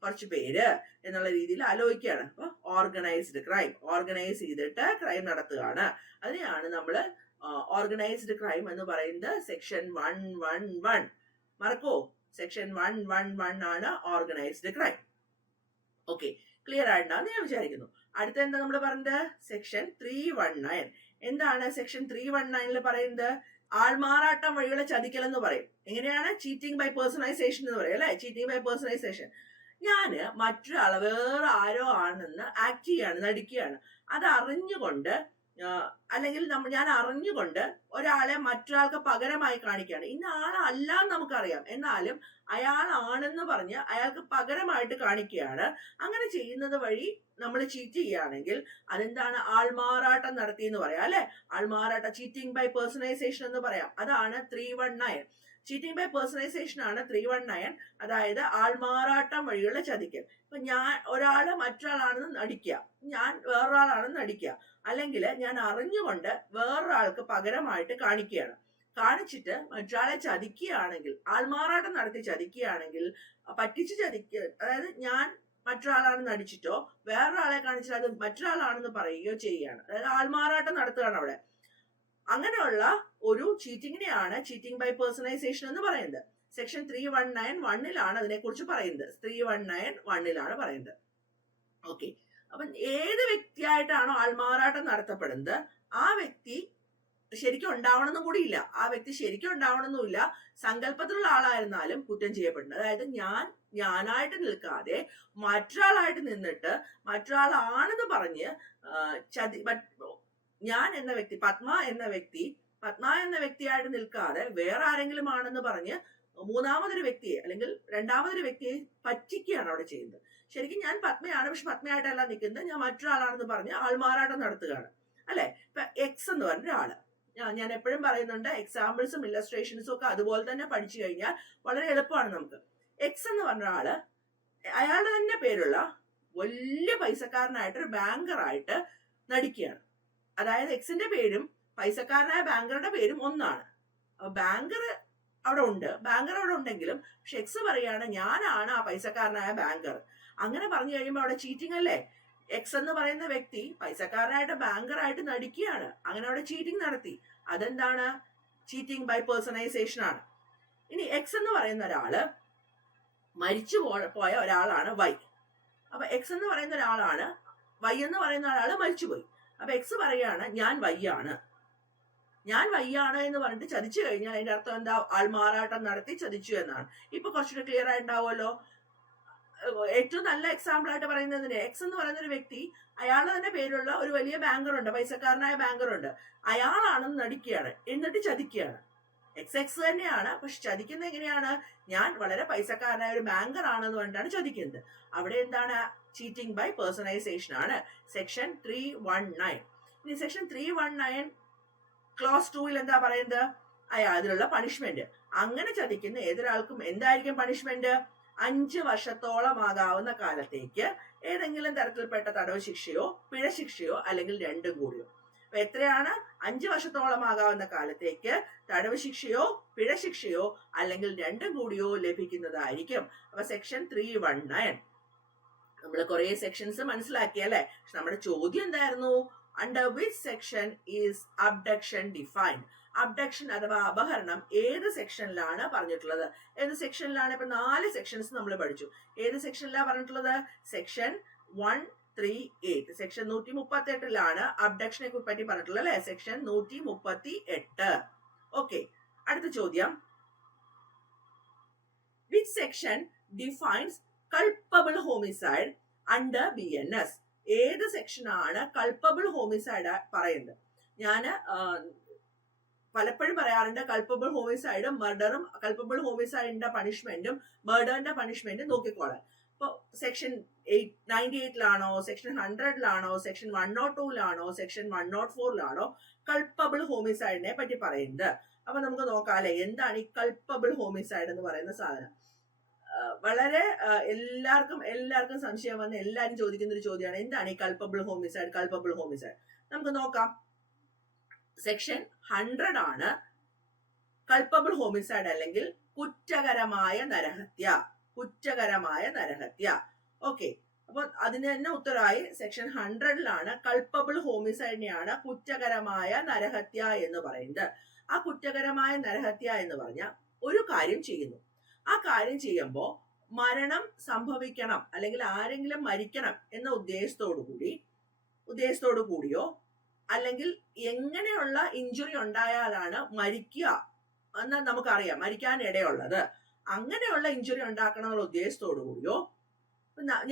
കുറച്ച് പേര് എന്നുള്ള രീതിയിൽ ആലോചിക്കുകയാണ്. അപ്പൊ ഓർഗനൈസ്ഡ് ക്രൈം, ഓർഗനൈസ് ചെയ്തിട്ട് ക്രൈം നടത്തുകയാണ്. അതിനെയാണ് നമ്മൾ ഓർഗനൈസ്ഡ് ക്രൈം എന്ന് പറയുന്നത്. സെക്ഷൻ 111 മറക്കോ? സെക്ഷൻ 111 ആണ് ഓർഗനൈസ്ഡ് ക്രൈം. ഓക്കെ, ക്ലിയർ ആയിട്ടാണ് ഞാൻ വിചാരിക്കുന്നു. അടുത്ത എന്താ നമ്മൾ പറഞ്ഞത്? സെക്ഷൻ 319. എന്താണ് സെക്ഷൻ 319 പറയുന്നത്? ആൾമാറാട്ടം വഴിയുള്ള ചതിക്കൽ എന്ന് പറയും. എങ്ങനെയാണ്? ചീറ്റിംഗ് ബൈ പേഴ്സണലൈസേഷൻ എന്ന് പറയും അല്ലെ. ചീറ്റിംഗ് ബൈ പേഴ്സണലൈസേഷൻ, ഞാന് മറ്റൊരാള് വേറെ ആരോ ആണെന്ന് ആക്ട് ചെയ്യാണ്, നടിക്കുകയാണ്. അത് അറിഞ്ഞുകൊണ്ട് അല്ലെങ്കിൽ ഞാൻ അറിഞ്ഞുകൊണ്ട് ഒരാളെ മറ്റൊരാൾക്ക് പകരമായി കാണിക്കുകയാണ്. ഇന്ന ആളല്ല എന്ന് നമുക്കറിയാം, എന്നാലും അയാളാണെന്ന് പറഞ്ഞ് അയാൾക്ക് പകരമായിട്ട് കാണിക്കുകയാണ്. അങ്ങനെ ചെയ്യുന്നത് വഴി നമ്മൾ ചീറ്റ് ചെയ്യുകയാണെങ്കിൽ അതെന്താണ്? ആൾമാറാട്ടം നടത്തി എന്ന് പറയാം അല്ലെ. ആൾമാറാട്ടം, ചീറ്റിംഗ് ബൈ പേഴ്സണലൈസേഷൻ എന്ന് പറയാം. അതാണ് 319. ചീറ്റിംഗ് ബൈ പേഴ്സണലൈസേഷൻ ആണ് 319, അതായത് ആൾമാറാട്ടം വഴിയുള്ള ചതിക്കൽ. ഇപ്പൊ ഒരാള് മറ്റൊരാളാണെന്ന് നടിക്കുക, ഞാൻ വേറൊരാളാണെന്ന് നടിക്കുക, അല്ലെങ്കിൽ ഞാൻ അറിഞ്ഞുകൊണ്ട് വേറൊരാൾക്ക് പകരമായിട്ട് കാണിക്കുകയാണ്. കാണിച്ചിട്ട് മറ്റൊരാളെ ചതിക്കുകയാണെങ്കിൽ, ആൾമാറാട്ടം നടത്തി ചതിക്കുകയാണെങ്കിൽ, പറ്റിച്ച് ചതിക്കുക, അതായത് ഞാൻ മറ്റൊരാളാണെന്ന് നടിച്ചിട്ടോ വേറൊരാളെ കാണിച്ചാൽ അത് മറ്റൊരാളാണെന്ന് പറയുകയോ ചെയ്യുകയാണ്. അതായത് ആൾമാറാട്ടം നടത്തുകയാണ് അവിടെ. അങ്ങനെയുള്ള ഒരു ചീറ്റിങ്ങിനെയാണ് ചീറ്റിംഗ് ബൈ പേഴ്സണലൈസേഷൻ എന്ന് പറയുന്നത്. സെക്ഷൻ 319(1) അതിനെക്കുറിച്ച് പറയുന്നത്. 319(1) പറയുന്നത്. ഓക്കെ, അപ്പം ഏത് വ്യക്തിയായിട്ടാണോ ആൾമാറാട്ടം നടത്തപ്പെടുന്നത് ആ വ്യക്തി ശരിക്കും ഉണ്ടാവണമെന്നും കൂടി ഇല്ല. ആ വ്യക്തി ശരിക്കും ഉണ്ടാവണമെന്നുമില്ല, സങ്കല്പത്തിലുള്ള ആളായിരുന്നാലും കുറ്റം ചെയ്യപ്പെടുന്നത്. അതായത് ഞാനായിട്ട് നിൽക്കാതെ മറ്റൊരാളായിട്ട് നിന്നിട്ട് മറ്റൊരാളാണെന്ന് പറഞ്ഞ് ഞാൻ എന്ന വ്യക്തി, പത്മ എന്ന വ്യക്തിയായിട്ട് നിൽക്കാതെ വേറെ ആരെങ്കിലും ആണെന്ന് പറഞ്ഞ് മൂന്നാമതൊരു വ്യക്തിയെ അല്ലെങ്കിൽ രണ്ടാമതൊരു വ്യക്തിയെ പറ്റിക്കുകയാണ് അവിടെ ചെയ്യുന്നത്. ശരിക്കും ഞാൻ പത്മയാണ്, പക്ഷെ പത്മയായിട്ടല്ല നിൽക്കുന്നത്, ഞാൻ മറ്റൊരാളാണെന്ന് പറഞ്ഞ് ആൾമാറാട്ടം നടത്തുകയാണ്, അല്ലെ? ഇപ്പൊ എക്സ് എന്ന് പറഞ്ഞ ഒരാള്, ഞാൻ എപ്പോഴും പറയുന്നുണ്ട്, എക്സാമ്പിൾസും ഇല്ലസ്ട്രേഷൻസും ഒക്കെ അതുപോലെ തന്നെ പഠിച്ചു കഴിഞ്ഞാൽ വളരെ എളുപ്പമാണ് നമുക്ക്. എക്സ് എന്ന് പറഞ്ഞ ആള് അയാളുടെ തന്നെ പേരുള്ള വലിയ പൈസക്കാരനായിട്ടൊരു ബാങ്കറായിട്ട് നടിക്കുകയാണ്. അതായത് എക്സിന്റെ പേരും പൈസക്കാരനായ ബാങ്കറുടെ പേരും ഒന്നാണ്. ബാങ്കർ അവിടെ ഉണ്ടെങ്കിലും പക്ഷെ എക്സ് പറയാണ് ഞാനാണ് ആ പൈസക്കാരനായ ബാങ്കർ. അങ്ങനെ പറഞ്ഞു കഴിയുമ്പോൾ അവിടെ ചീറ്റിംഗ് അല്ലേ? എക്സ് എന്ന് പറയുന്ന വ്യക്തി പൈസക്കാരനായിട്ട് ബാങ്കറായിട്ട് നടിക്കുകയാണ്, അങ്ങനെ അവിടെ ചീറ്റിംഗ് നടത്തി. അതെന്താണ്? ചീറ്റിംഗ് ബൈ പേഴ്സണലൈസേഷൻ ആണ്. ഇനി എക്സ് എന്ന് പറയുന്ന ഒരാള് മരിച്ചു പോയ ഒരാളാണ് വൈ. അപ്പൊ എക്സ് എന്ന് പറയുന്ന ഒരാളാണ്, വൈ എന്ന് പറയുന്ന ഒരാള് മരിച്ചുപോയി. അപ്പൊ എക്സ് പറയാണ് ഞാൻ വൈയാണ് എന്ന് പറഞ്ഞിട്ട് ചതിച്ചു കഴിഞ്ഞാൽ അതിന്റെ അർത്ഥം എന്താ? ആൾമാറാട്ടം നടത്തി ചതിച്ചു എന്നാണ്. ഇപ്പൊ കുറച്ചുകൂടി ക്ലിയർ ആയിട്ടുണ്ടാവുമല്ലോ. ഏറ്റവും നല്ല എക്സാമ്പിൾ ആയിട്ട് പറയുന്നതിന്, എക്സ് എന്ന് പറയുന്ന ഒരു വ്യക്തി അയാളുടെ തന്നെ പേരുള്ള ഒരു വലിയ ബാങ്കറുണ്ട്, പൈസക്കാരനായ ബാങ്കറുണ്ട്, അയാളാണെന്ന് നടിക്കുകയാണ്, എന്നിട്ട് ചതിക്കുകയാണ്. എക്സ് തന്നെയാണ്, പക്ഷെ ചതിക്കുന്നത് എങ്ങനെയാണ്? ഞാൻ വളരെ പൈസക്കാരനായ ഒരു ബാങ്കർ ആണെന്ന് പറഞ്ഞിട്ടാണ് ചതിക്കുന്നത്. അവിടെ എന്താണ്? ചീറ്റിംഗ് ബൈ പേഴ്സണലൈസേഷൻ ആണ്, സെക്ഷൻ 319. ഇനി സെക്ഷൻ 319 ക്ലോസ് 2 എന്താ പറയുന്നത്? അതിനുള്ള പണിഷ്മെന്റ്. അങ്ങനെ ചതിക്കുന്ന ഏതൊരാൾക്കും എന്തായിരിക്കും പണിഷ്മെന്റ്? 5 വർഷത്തോളം ആകാവുന്ന കാലത്തേക്ക് ഏതെങ്കിലും തരത്തിൽപ്പെട്ട തടവ് ശിക്ഷയോ പിഴ ശിക്ഷയോ അല്ലെങ്കിൽ രണ്ടും കൂടിയോ. അപ്പൊ എത്രയാണ്? 5 വർഷത്തോളം ആകാവുന്ന കാലത്തേക്ക് തടവ് ശിക്ഷയോ പിഴ ശിക്ഷയോ അല്ലെങ്കിൽ രണ്ടും കൂടിയോ ലഭിക്കുന്നതായിരിക്കും. അപ്പൊ സെക്ഷൻ 319 നമ്മൾ കുറെ സെക്ഷൻസ് മനസ്സിലാക്കിയല്ലേ? പക്ഷെ നമ്മുടെ ചോദ്യം എന്തായിരുന്നു? Under which section is abduction defined? Abduction അഥവാ അപഹരണം ഏത് സെക്ഷനിലാണ് പറഞ്ഞിട്ടുള്ളത്? ഏത് സെക്ഷനിലാണ്? ഇപ്പൊ 4 സെക്ഷൻസ് നമ്മൾ പഠിച്ചു. ഏത് സെക്ഷനിലാണ് പറഞ്ഞിട്ടുള്ളത്? സെക്ഷൻ 138, സെക്ഷൻ 138 അബ്ഡക്ഷനെ പറ്റി പറഞ്ഞിട്ടുള്ളത്, അല്ലെ? സെക്ഷൻ 138. ഓക്കെ, അടുത്ത ചോദ്യം, which section defines culpable homicide under BNS? ഏത് സെക്ഷനാണ് കൾപ്പബിൾ ഹോമിസൈഡ് പറയുന്നത്? ഞാന് പലപ്പോഴും പറയാറുണ്ട്, കൾപ്പബിൾ ഹോമിസൈഡും മർഡറും, കൾപ്പബിൾ ഹോമിസൈഡിന്റെ പണിഷ്മെന്റും മർഡറിന്റെ പണിഷ്മെന്റും നോക്കിക്കോളാൻ. ഇപ്പൊ section 98 section 100 section 102 section 104 culpable ഹോമിസൈഡിനെ പറ്റി പറയുന്നത്. അപ്പൊ നമുക്ക് നോക്കാല്ലേ, എന്താണ് ഈ കൾപ്പബിൾ ഹോമിസൈഡ് എന്ന് പറയുന്ന സാധനം? വളരെ എല്ലാവർക്കും സംശയം വന്ന് എല്ലാരും ചോദിക്കുന്ന ഒരു ചോദ്യമാണ്, എന്താണ് ഈ കൾപ്പബിൾ ഹോമിസൈഡ്? നമുക്ക് നോക്കാം. സെക്ഷൻ 100 കൾപ്പബിൾ ഹോമിസൈഡ് അല്ലെങ്കിൽ കുറ്റകരമായ നരഹത്യ. ഓക്കെ, അപ്പൊ അതിന് തന്നെ ഉത്തരവായി സെക്ഷൻ 100 കൾപ്പബിൾ ഹോമിസൈഡിനെയാണ് കുറ്റകരമായ നരഹത്യ എന്ന് പറയുന്നത്. ആ കുറ്റകരമായ നരഹത്യ എന്ന് പറഞ്ഞാൽ ഒരു കാര്യം ചെയ്യുന്നു, ആ കാര്യം ചെയ്യുമ്പോൾ മരണം സംഭവിക്കണം അല്ലെങ്കിൽ ആരെങ്കിലും മരിക്കണം എന്ന ഉദ്ദേശത്തോടു കൂടിയോ അല്ലെങ്കിൽ എങ്ങനെയുള്ള ഇഞ്ചുറി ഉണ്ടായാലാണ് മരിക്കുക എന്ന് നമുക്കറിയാം, മരിക്കാൻ ഇടയുള്ളത്, അങ്ങനെയുള്ള ഇഞ്ചുറി ഉണ്ടാക്കണം എന്നുള്ള ഉദ്ദേശത്തോടു കൂടിയോ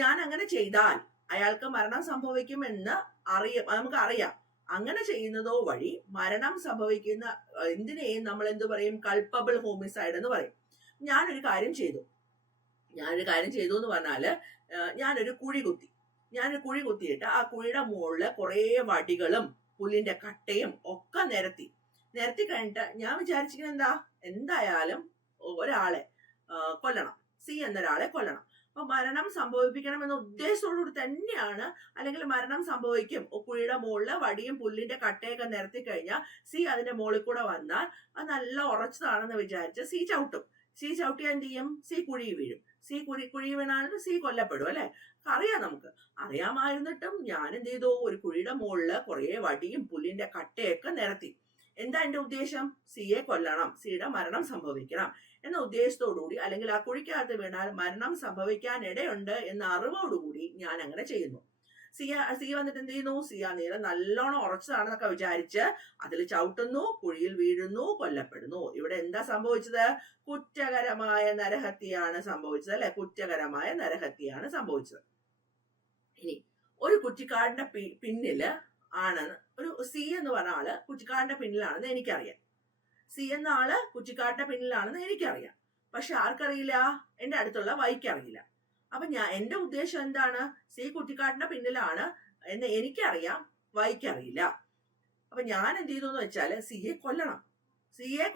ഞാൻ അങ്ങനെ ചെയ്താൽ അയാൾക്ക് മരണം സംഭവിക്കുമെന്ന് നമുക്കറിയാം, അങ്ങനെ ചെയ്യുന്നതോ വഴി മരണം സംഭവിക്കുന്ന എന്തിനേയും നമ്മൾ എന്ത് പറയും? കൾപ്പബിൾ ഹോമിസൈഡ് എന്ന് പറയും. ഞാനൊരു കാര്യം ചെയ്തു എന്ന് പറഞ്ഞാല്, ഞാനൊരു കുഴി കുത്തിയിട്ട് ആ കുഴിയുടെ മുകളില് കുറെ വടികളും പുല്ലിന്റെ കട്ടയും ഒക്കെ നിരത്തി കഴിഞ്ഞിട്ട് ഞാൻ വിചാരിച്ചിരിക്കുന്നത് എന്തായാലും ഒരാളെ കൊല്ലണം, സി എന്നൊരാളെ കൊല്ലണം. അപ്പൊ മരണം സംഭവിപ്പിക്കണം എന്ന ഉദ്ദേശത്തോടുകൂടി തന്നെയാണ്, അല്ലെങ്കിൽ മരണം സംഭവിക്കും, കുഴിയുടെ മുകളില് വടിയും പുല്ലിന്റെ കട്ടയൊക്കെ നിരത്തി കഴിഞ്ഞാൽ സി അതിന്റെ മുകളിൽ കൂടെ വന്നാൽ അത് നല്ല ഉറച്ചതാണെന്ന് വിചാരിച്ച് സി ചവിട്ടും. സി ചവിട്ടിയാൽ എന്ത് ചെയ്യും? സി കുഴി വീഴും. സി കുഴി വീണാൽ സി കൊല്ലപ്പെടും അല്ലെ? അറിയാം, നമുക്ക് അറിയാമായിരുന്നിട്ടും ഞാൻ എന്ത് ചെയ്തു? ഒരു കുഴിയുടെ മുകളില് കുറെ വടിയും പുല്ലിന്റെ കട്ടയൊക്കെ നിരത്തി. എന്താ എന്റെ ഉദ്ദേശം? സിയെ കൊല്ലണം, സിയുടെ മരണം സംഭവിക്കണം എന്ന ഉദ്ദേശത്തോടുകൂടി, അല്ലെങ്കിൽ ആ കുഴിക്കകത്ത് വീണാൽ മരണം സംഭവിക്കാൻ ഇടയുണ്ട് എന്ന അറിവോടുകൂടി ഞാൻ അങ്ങനെ ചെയ്യുന്നു. സി വന്നിട്ട് എന്ത് ചെയ്യുന്നു? സി ആ നീളം നല്ലോണം ഉറച്ചതാണെന്നൊക്കെ വിചാരിച്ച് അതിൽ ചവിട്ടുന്നു, കുഴിയിൽ വീഴുന്നു, കൊല്ലപ്പെടുന്നു. ഇവിടെ എന്താ സംഭവിച്ചത്? കുറ്റകരമായ നരഹത്യയാണ് സംഭവിച്ചത് അല്ലെ? കുറ്റകരമായ നരഹത്യയാണ് സംഭവിച്ചത്. ഇനി ഒരു കുറ്റിക്കാടിന്റെ പിന്നില് ആണ് ഒരു സി എന്ന് പറഞ്ഞ ആള് കുറ്റിക്കാടിന്റെ പിന്നിലാണെന്ന് എനിക്കറിയാം. സി എന്ന ആള് കുറ്റിക്കാടിന്റെ പിന്നിലാണെന്ന് എനിക്കറിയാം. പക്ഷെ ആർക്കറിയില്ല? എന്റെ അടുത്തുള്ള വൈക്ക് അറിയില്ല. അപ്പൊ എന്റെ ഉദ്ദേശം എന്താണ്? സി കുറ്റിക്കാടിന്റെ പിന്നിലാണ് എന്ന് എനിക്കറിയാം, വൈക്ക് അറിയില്ല. അപ്പൊ ഞാൻ എന്ത് ചെയ്തു എന്ന് വെച്ചാല് സിയെ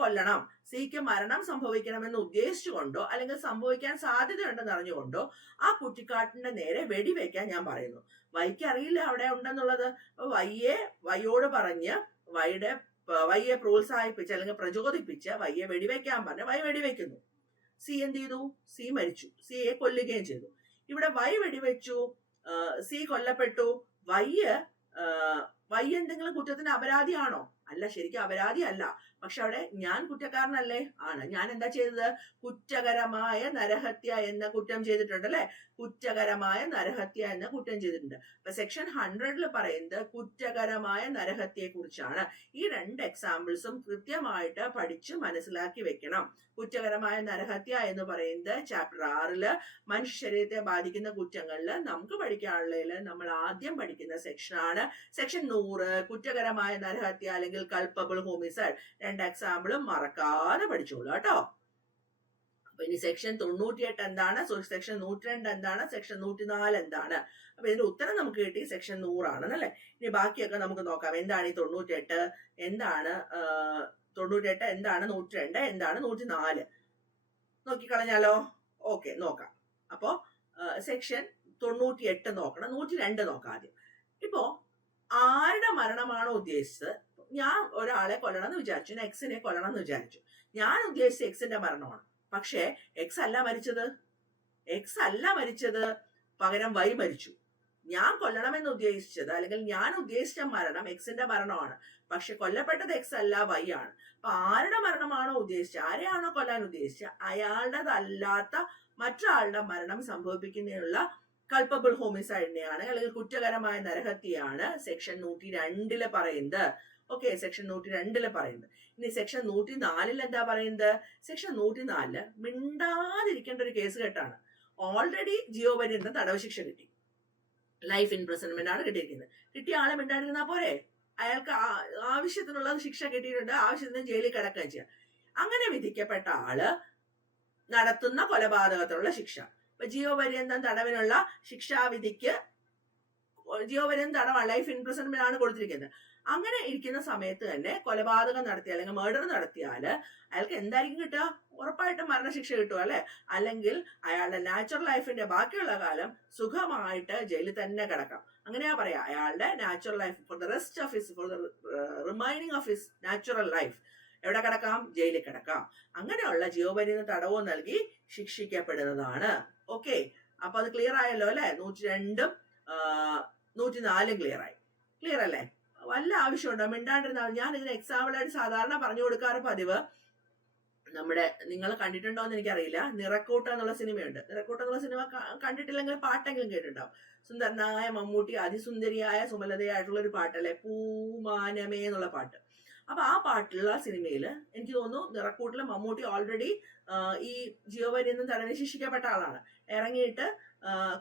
കൊല്ലണം. സിക്ക് മരണം സംഭവിക്കണമെന്ന് ഉദ്ദേശിച്ചുകൊണ്ടോ അല്ലെങ്കിൽ സംഭവിക്കാൻ സാധ്യതയുണ്ടെന്ന് അറിഞ്ഞുകൊണ്ടോ ആ കുറ്റിക്കാട്ടിന്റെ നേരെ വെടിവെക്കാൻ ഞാൻ പറയുന്നു. വൈക്ക് അറിയില്ല അവിടെ ഉണ്ടെന്നുള്ളത്. അപ്പൊ വയ്യോട് പറഞ്ഞ് വയ്യെ പ്രോത്സാഹിപ്പിച്ച് അല്ലെങ്കിൽ പ്രചോദിപ്പിച്ച് വയ്യെ വെടിവെക്കാൻ പറഞ്ഞ് വൈ വെടിവെക്കുന്നു. സി എന്ത് ചെയ്തു? സി മരിച്ചു. സിയെ കൊല്ലുകയും ചെയ്തു. ഇവിടെ വൈ വെടിവെച്ചു, സി കൊല്ലപ്പെട്ടു. വൈ എന്തെങ്കിലും കുറ്റത്തിന് അപരാധിയാണോ? അല്ല, ശരിക്കും അപരാധി അല്ല. പക്ഷെ അവിടെ ഞാൻ കുറ്റക്കാരനല്ലേ? ആണ്. ഞാൻ എന്താ ചെയ്തത്? കുറ്റകരമായ നരഹത്യ എന്ന കുറ്റം ചെയ്തിട്ടുണ്ട് അല്ലെ? കുറ്റകരമായ നരഹത്യ എന്ന കുറ്റം ചെയ്തിട്ടുണ്ട്. അപ്പൊ സെക്ഷൻ 100 പറയുന്നത് കുറ്റകരമായ നരഹത്യയെ കുറിച്ചാണ്. ഈ 2 എക്സാമ്പിൾസും കൃത്യമായിട്ട് പഠിച്ച് മനസ്സിലാക്കി വെക്കണം. കുറ്റകരമായ നരഹത്യ എന്ന് പറയുന്നത് ചാപ്റ്റർ 6 മനുഷ്യ ശരീരത്തെ ബാധിക്കുന്ന കുറ്റങ്ങളിൽ നമുക്ക് പഠിക്കാനുള്ളതിൽ നമ്മൾ ആദ്യം പഠിക്കുന്ന സെക്ഷനാണ്. സെക്ഷൻ 100 കുറ്റകരമായ നരഹത്യ അല്ലെങ്കിൽ കൾപ്പബിൾ ഹോമിസൈഡ്. 2 എക്സാമ്പിളും മറക്കാതെ പഠിച്ചോളൂ കേട്ടോ. അപ്പൊ ഇനി സെക്ഷൻ 98 എന്താണ്, സെക്ഷൻ 102 എന്താണ്, സെക്ഷൻ 104 എന്താണ്? അപ്പൊ ഇതിന്റെ ഉത്തരം നമുക്ക് കിട്ടി സെക്ഷൻ 100 ആണെന്നല്ലേ. ഇനി ബാക്കിയൊക്കെ നമുക്ക് നോക്കാം. എന്താണ് ഈ 98, എന്താണ് 98, എന്താണ് 102, എന്താണ് 104? നോക്കിക്കളഞ്ഞാലോ? ഓക്കെ, നോക്കാം. അപ്പോ സെക്ഷൻ 98 നോക്കണം, 102 നോക്കാം ആദ്യം. ഇപ്പോ ആരുടെ മരണമാണോ ഉദ്ദേശിച്ചത്? ഞാൻ ഒരാളെ കൊല്ലണം എന്ന് വിചാരിച്ചു, എക്സിനെ കൊല്ലണം എന്ന് വിചാരിച്ചു. ഞാൻ ഉദ്ദേശിച്ച എക്സിന്റെ മരണമാണ്. പക്ഷെ എക്സ് അല്ല മരിച്ചത്, പകരം വൈ മരിച്ചു. ഞാൻ കൊല്ലണമെന്ന് ഉദ്ദേശിച്ചത് അല്ലെങ്കിൽ ഞാൻ ഉദ്ദേശിച്ച മരണം എക്സിന്റെ മരണമാണ്. പക്ഷെ കൊല്ലപ്പെട്ടത് എക്സ് അല്ല, വൈ ആണ്. അപ്പൊ ആരുടെ മരണമാണോ ഉദ്ദേശിച്ചത്, ആരെയാണോ കൊല്ലാൻ ഉദ്ദേശിച്ചത്, അയാളുടേതല്ലാത്ത മറ്റൊരാളുടെ മരണം സംഭവിപ്പിക്കുന്നതിനുള്ള കൾപ്പബിൾ ഹോമിസൈഡിനെയാണ് അല്ലെങ്കിൽ കുറ്റകരമായ നരഹത്യയാണ് സെക്ഷൻ 102 പറയുന്നത്. ഓക്കെ, സെക്ഷൻ 102 പറയുന്നത്. ഇനി സെക്ഷൻ 104 എന്താ പറയുന്നത്? സെക്ഷൻ 104 മിണ്ടാതിരിക്കേണ്ട ഒരു കേസ് കേട്ടാണ്. ഓൾറെഡി ജീവപര്യന്തം തടവ് ശിക്ഷ കിട്ടി, ലൈഫ് ഇംപ്രിസൺമെന്റ് ആണ് കിട്ടിയിരിക്കുന്നത്. കിട്ടിയ ആളെ മിണ്ടാതിരുന്നാ പോരെ? അയാൾക്ക് ആവശ്യത്തിനുള്ള ശിക്ഷ കിട്ടിയിട്ടുണ്ട്, ആവശ്യത്തിന് ജയിലിൽ കിടക്കുകയും ചെയ്യാം. അങ്ങനെ വിധിക്കപ്പെട്ട ആള് നടത്തുന്ന കൊലപാതകത്തിനുള്ള ശിക്ഷ, ഇപ്പൊ ജീവപര്യന്തം തടവിനുള്ള ശിക്ഷാവിധിക്ക് ജീവപര്യന്തം തടവാണ്, ലൈഫ് ഇംപ്രിസൺമെന്റ് ആണ് കൊടുത്തിരിക്കുന്നത്. അങ്ങനെ ഇരിക്കുന്ന സമയത്ത് തന്നെ കൊലപാതകം നടത്തിയ അല്ലെങ്കിൽ മർഡർ നടത്തിയാല് അയാൾക്ക് എന്തായിരിക്കും കിട്ടുക? ഉറപ്പായിട്ടും മരണശിക്ഷ കിട്ടുക അല്ലെ? അല്ലെങ്കിൽ അയാളുടെ നാച്ചുറൽ ലൈഫിന്റെ ബാക്കിയുള്ള കാലം സുഖമായിട്ട് ജയിലിൽ തന്നെ കിടക്കാം. അങ്ങനെയാ പറയാ, അയാളുടെ natural life for the remaining of his natural life എവിടെ കിടക്കാം? ജയിലിൽ കിടക്കാം. അങ്ങനെയുള്ള ജീവപര്യന്തം തടവ് നൽകി ശിക്ഷിക്കപ്പെടുന്നതാണ്. ഓക്കെ, അപ്പൊ അത് ക്ലിയർ ആയല്ലോ അല്ലെ? 102 104 ക്ലിയർ അല്ലേ? വല്ല ആവശ്യമുണ്ടോ മിണ്ടാണ്ടിരുന്നാൽ? ഞാൻ ഇതിന് എക്സാമ്പിളായിട്ട് സാധാരണ പറഞ്ഞു കൊടുക്കാറ് പതിവ്, നിങ്ങൾ കണ്ടിട്ടുണ്ടോ എന്ന് എനിക്കറിയില്ല, നിറക്കൂട്ട എന്നുള്ള സിനിമയുണ്ട്. നിറക്കൂട്ട എന്നുള്ള സിനിമ കണ്ടിട്ടില്ലെങ്കിൽ പാട്ടെങ്കിലും കേട്ടിട്ടുണ്ടാവും. സുന്ദരനായ മമ്മൂട്ടി, അതിസുന്ദരിയായ സുമലതയായിട്ടുള്ള ഒരു പാട്ടല്ലേ, പൂമാനമേ എന്നുള്ള പാട്ട്. അപ്പൊ ആ പാട്ടുള്ള സിനിമയില് എനിക്ക് തോന്നുന്നു നിറക്കൂട്ടില് മമ്മൂട്ടി ഓൾറെഡി ഈ ജീവപര്യന്തം തടവിന് ശിക്ഷിക്കപ്പെട്ട ആളാണ്. ഇറങ്ങിയിട്ട്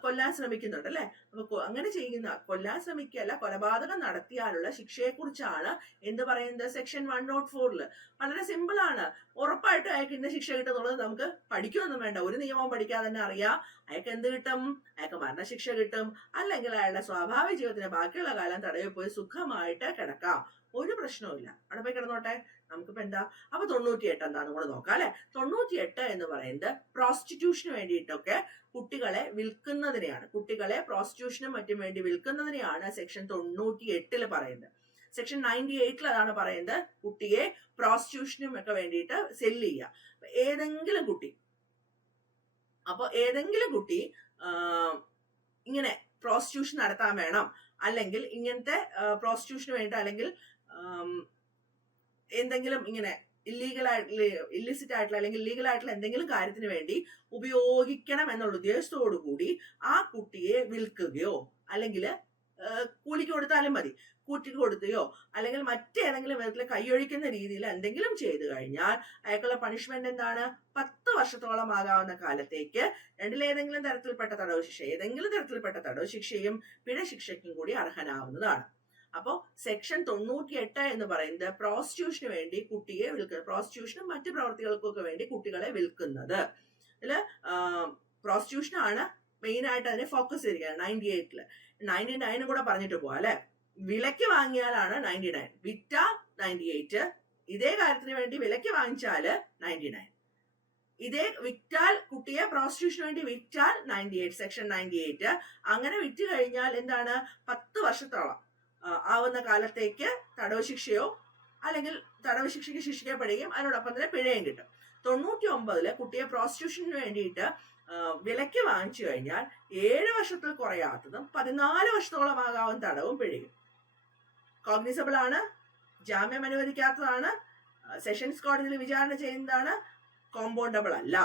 കൊല്ലാൻ ശ്രമിക്കുന്നുണ്ട് അല്ലെ? അപ്പൊ അങ്ങനെ ചെയ്യുന്ന കൊല്ലാൻ ശ്രമിക്കല്ല, കൊലപാതകം നടത്തിയാലുള്ള ശിക്ഷയെ കുറിച്ചാണ് എന്ത് പറയുന്നത്? സെക്ഷൻ 104 വളരെ സിമ്പിൾ ആണ്. ഉറപ്പായിട്ടും അയാൾക്ക് ഇന്ന ശിക്ഷ കിട്ടുന്നുള്ളത് നമുക്ക് പഠിക്കുകയൊന്നും വേണ്ട, ഒരു നിയമവും പഠിക്കാതെ തന്നെ അറിയാം. അയാൾക്ക് എന്ത് കിട്ടും? അയാൾക്ക് മരണശിക്ഷ കിട്ടും, അല്ലെങ്കിൽ അയാളുടെ സ്വാഭാവിക ജീവിതത്തിന് ബാക്കിയുള്ള കാലം തടവിൽ പോയി സുഖമായിട്ട് കിടക്കാം. ഒരു പ്രശ്നവുമില്ല, അവിടെ പോയി കിടന്നോട്ടെ. നമുക്കിപ്പോ എന്താ അപ്പൊ 98 എന്താന്ന് കൂടെ നോക്കാം അല്ലെ. 98 എന്ന് പറയുന്നത് പ്രോസ്റ്റിറ്റ്യൂഷന് വേണ്ടിയിട്ടൊക്കെ കുട്ടികളെ വിൽക്കുന്നതിനെയാണ്, കുട്ടികളെ പ്രോസ്റ്റിറ്റ്യൂഷനും മറ്റും വേണ്ടി വിൽക്കുന്നതിനെയാണ് സെക്ഷൻ 98 പറയുന്നത്. സെക്ഷൻ 98 അതാണ് പറയുന്നത് കുട്ടിയെ പ്രോസ്റ്റിറ്റ്യൂഷനും ഒക്കെ വേണ്ടിയിട്ട് സെല്ല് ചെയ്യുക. ഏതെങ്കിലും കുട്ടി ഇങ്ങനെ പ്രോസ്റ്റിറ്റ്യൂഷൻ നടത്താൻ വേണം, അല്ലെങ്കിൽ ഇങ്ങനത്തെ പ്രോസ്റ്റിറ്റ്യൂഷന് വേണ്ടി, അല്ലെങ്കിൽ എന്തെങ്കിലും ഇങ്ങനെ ഇല്ലിസിറ്റ് ആയിട്ടുള്ള അല്ലെങ്കിൽ ഇല്ലീഗൽ ആയിട്ടുള്ള എന്തെങ്കിലും കാര്യത്തിന് വേണ്ടി ഉപയോഗിക്കണം എന്നുള്ള ഉദ്ദേശത്തോടു കൂടി ആ കുട്ടിയെ വിൽക്കുകയോ അല്ലെങ്കിൽ കൂലിക്ക് കൊടുത്താലും മതി, കൂട്ടിക്ക് കൊടുക്കുകയോ അല്ലെങ്കിൽ മറ്റേതെങ്കിലും വിധത്തിൽ കൈയൊഴിക്കുന്ന രീതിയിൽ എന്തെങ്കിലും ചെയ്തു കഴിഞ്ഞാൽ അയാൾക്കുള്ള പണിഷ്മെന്റ് എന്താണ്? 10 വർഷത്തോളം ആകാവുന്ന കാലത്തേക്ക് ഏതെങ്കിലും തരത്തിൽപ്പെട്ട തടവ് ശിക്ഷ, ഏതെങ്കിലും തരത്തിൽപ്പെട്ട തടവ് ശിക്ഷയും പിഴ ശിക്ഷയ്ക്കും കൂടി അർഹനാവുന്നതാണ്. അപ്പോ സെക്ഷൻ 98 എന്ന് പറയുന്നത് പ്രോസ്റ്റിറ്റ്യൂഷന് വേണ്ടി കുട്ടിയെ വിൽക്കുന്നത്, പ്രോസ്റ്റിറ്റ്യൂഷനും മറ്റു പ്രവർത്തികൾക്കൊക്കെ വേണ്ടി കുട്ടികളെ വിൽക്കുന്നത്. ഇതില് പ്രോസ്റ്റിറ്റ്യൂഷനാണ് മെയിൻ ആയിട്ട് അതിനെ ഫോക്കസ് ചെയ്തിരിക്കുന്നത്. 98 99 കൂടെ പറഞ്ഞിട്ട് പോവാ അല്ലെ. വിലക്ക് വാങ്ങിയാലാണ് 99, വിറ്റ 98, ഇതേ കാര്യത്തിന് വേണ്ടി വിലക്ക് വാങ്ങിച്ചാല് 99, ഇതേ വിറ്റാൽ കുട്ടിയെ പ്രോസ്റ്റിറ്റ്യൂഷന് വേണ്ടി വിറ്റാൽ 98, സെക്ഷൻ 98. അങ്ങനെ വിറ്റ് കഴിഞ്ഞാൽ എന്താണ്? 10 വർഷത്തോളം ആവുന്ന കാലത്തേക്ക് തടവ് ശിക്ഷയോ അല്ലെങ്കിൽ തടവ് ശിക്ഷയ്ക്ക് ശിക്ഷിക്കപ്പെടുകയും അതിനോടൊപ്പം തന്നെ പിഴയും കിട്ടും. 99 കുട്ടിയെ പ്രോസ്റ്റിറ്റ്യൂഷന് വേണ്ടിയിട്ട് വിലക്ക് വാങ്ങിച്ചു കഴിഞ്ഞാൽ 7 വർഷത്തിൽ കുറയാത്തതും 14 വർഷത്തോളം ആകാവുന്ന തടവും പിഴയും. കോഗ്നിസബിൾ ആണ്, ജാമ്യം അനുവദിക്കാത്തതാണ്, സെഷൻസ് കോടതിയിൽ വിചാരണ ചെയ്യുന്നതാണ്, കോമ്പൗണ്ടബിൾ അല്ല,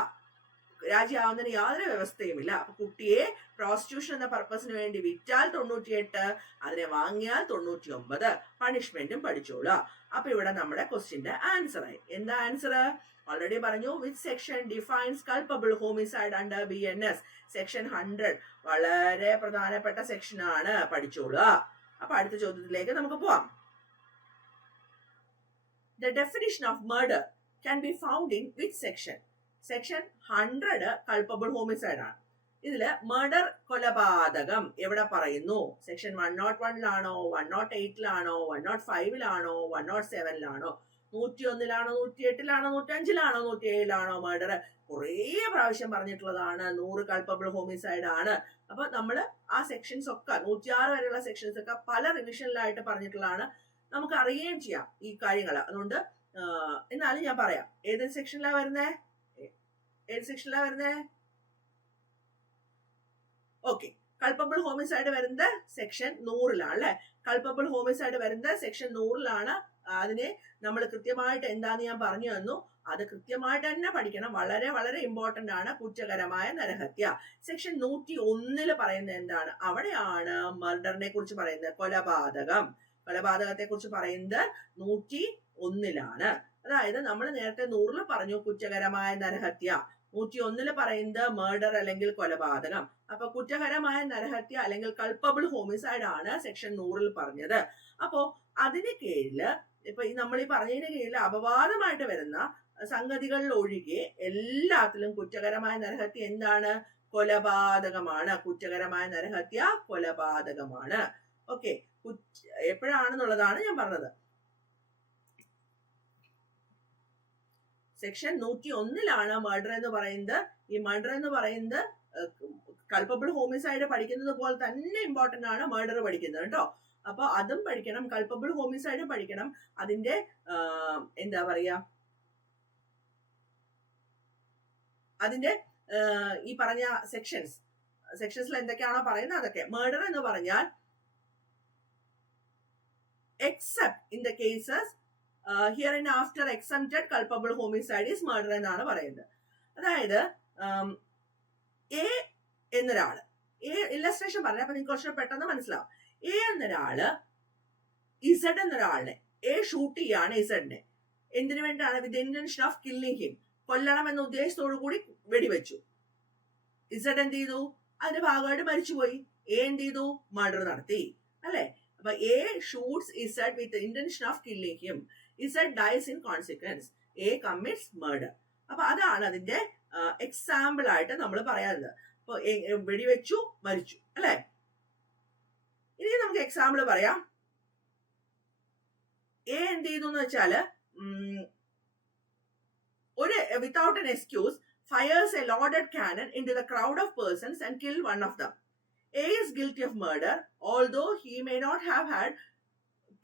രാജിയാവുന്നതിന് യാതൊരു വ്യവസ്ഥയുമില്ല. അപ്പൊ കുട്ടിയെ പ്രോസ്റ്റിറ്റ്യൂഷൻ എന്ന പർപ്പസിന് വേണ്ടി വിറ്റാൽ 98, അതിനെ വാങ്ങിയാൽ 99, പണിഷ്മെന്റും പഠിച്ചോളൂ. അപ്പൊ ഇവിടെ നമ്മുടെ ക്വസ്റ്റ്യന്റെ ആൻസർ ആയി. എന്താ ആൻസർ? ഓൾറെഡി പറഞ്ഞു. Which section defines culpable homicide under BNS? Section 100 വളരെ പ്രധാനപ്പെട്ട സെക്ഷൻ ആണ്, പഠിച്ചോളൂ. അപ്പൊ അടുത്ത ചോദ്യത്തിലേക്ക് നമുക്ക് പോവാം. The definition of murder can be found in which section? Section 100 culpable homicide ആണ്. ഇതില് മർഡർ, കൊലപാതകം എവിടെ പറയുന്നു? സെക്ഷൻ 101 108 105 107 101 108 105 107 മർഡർ കുറേ പ്രാവശ്യം പറഞ്ഞിട്ടുള്ളതാണ്. 100 കൾപ്പബിൾ ഹോമിസൈഡ് ആണ്. അപ്പൊ നമ്മള് ആ സെക്ഷൻസ് ഒക്കെ 106 വരെയുള്ള സെക്ഷൻസ് ഒക്കെ പല റിവിഷനിലായിട്ട് പറഞ്ഞിട്ടുള്ളതാണ്. നമുക്ക് അറിയുകയും ചെയ്യാം ഈ കാര്യങ്ങൾ. അതുകൊണ്ട് എന്നാലും ഞാൻ പറയാം. ഏത് സെക്ഷനിലാ വരുന്നേ? ഓക്കെ, കൾപ്പബിൾ ഹോമിസൈഡ് വരുന്നത് സെക്ഷൻ 100 അല്ലെ. കൾപ്പബിൾ ഹോമിസൈഡ് വരുന്നത് സെക്ഷൻ 100. അതിനെ നമ്മൾ കൃത്യമായിട്ട് എന്താന്ന് ഞാൻ പറഞ്ഞു തന്നു. അത് കൃത്യമായിട്ട് തന്നെ പഠിക്കണം. വളരെ വളരെ ഇമ്പോർട്ടന്റ് ആണ്. കുറ്റകരമായ നരഹത്യ സെക്ഷൻ 101 പറയുന്നത് എന്താണ്? അവിടെയാണ് മർഡറിനെ കുറിച്ച് പറയുന്നത്. കൊലപാതകത്തെ കുറിച്ച് പറയുന്നത് 101. അതായത് നമ്മൾ നേരത്തെ 100 പറഞ്ഞു കുറ്റകരമായ നരഹത്യ, 101 പറയുന്നത് മർഡർ അല്ലെങ്കിൽ കൊലപാതകം. അപ്പൊ കുറ്റകരമായ നരഹത്യ അല്ലെങ്കിൽ കൾപ്പബിൾ ഹോമിസൈഡ് ആണ് സെക്ഷൻ 100 പറഞ്ഞത്. അപ്പോ അതിന് കീഴില് ഇപ്പൊ നമ്മൾ ഈ പറഞ്ഞതിന് കീഴിൽ അപവാദമായിട്ട് വരുന്ന സംഗതികളിൽ ഒഴികെ എല്ലാത്തിലും കുറ്റകരമായ നരഹത്യ എന്താണ്? കൊലപാതകമാണ്. കുറ്റകരമായ നരഹത്യ കൊലപാതകമാണ്. ഓക്കെ, എപ്പോഴാണെന്നുള്ളതാണ് ഞാൻ പറഞ്ഞത്. സെക്ഷൻ 101 മർഡർ എന്ന് പറയുന്നത്. ഈ മർഡർ എന്ന് പറയുന്നത് കൾപ്പബിൾ ഹോമിസൈഡ് പഠിക്കുന്നത് പോലെ തന്നെ ഇമ്പോർട്ടന്റ് ആണ് മർഡർ പഠിക്കുന്നത് കേട്ടോ. അപ്പൊ അതും പഠിക്കണം, കൾപ്പബിൾ ഹോമിസൈഡ് പഠിക്കണം. അതിന്റെ എന്താ പറയാ, അതിന്റെ ഈ പറഞ്ഞ സെക്ഷൻസിൽ എന്തൊക്കെയാണോ പറയുന്നത് അതൊക്കെ. മർഡർ എന്ന് പറഞ്ഞാൽ except in the cases here in after exempted culpable homicide is murder എന്നാണ് പറയുന്നത്. അതായത് എ എന്നൊരാള്, ഇല്ലസ്ട്രേഷൻ പറഞ്ഞ അപ്പൊ നിങ്ങൾക്ക് കുറച്ച് പെട്ടെന്ന് മനസ്സിലാവും. എ എന്നൊരാള് ഇസഡ് എന്നൊരാളിനെ ഷൂട്ട് ചെയ്യാണ്. ഇസഡിനെ എന്തിനു വേണ്ടിയാണ്? വിത്ത് ഇന്റൻഷൻ ഓഫ് കില്ലിംഗ് ഹിം, കൊല്ലണം എന്ന ഉദ്ദേശത്തോടു കൂടി വെടിവെച്ചു. ഇസഡ് എന്ത് ചെയ്തു? അതിന്റെ ഭാഗമായിട്ട് മരിച്ചുപോയി. എന്ത് ചെയ്തു? മർഡർ നടത്തി അല്ലെ. അപ്പൊ A shoots Z with intention of killing him. Z dies in consequence. A commits murder. അപ്പൊ അതാണ് അതിന്റെ എക്സാമ്പിൾ ആയിട്ട് നമ്മൾ പറയാറുള്ളത്. അപ്പൊ വെടിവെച്ചു, മരിച്ചു അല്ലെ. ഇനി നമുക്ക് എക്സാമ്പിൾ പറയാം. എ എന്ത് ചെയ്തു എന്ന് വെച്ചാല് ഒരു without an excuse fires a loaded cannon into the crowd of persons and kill one of them. A is guilty of murder, although he may not have had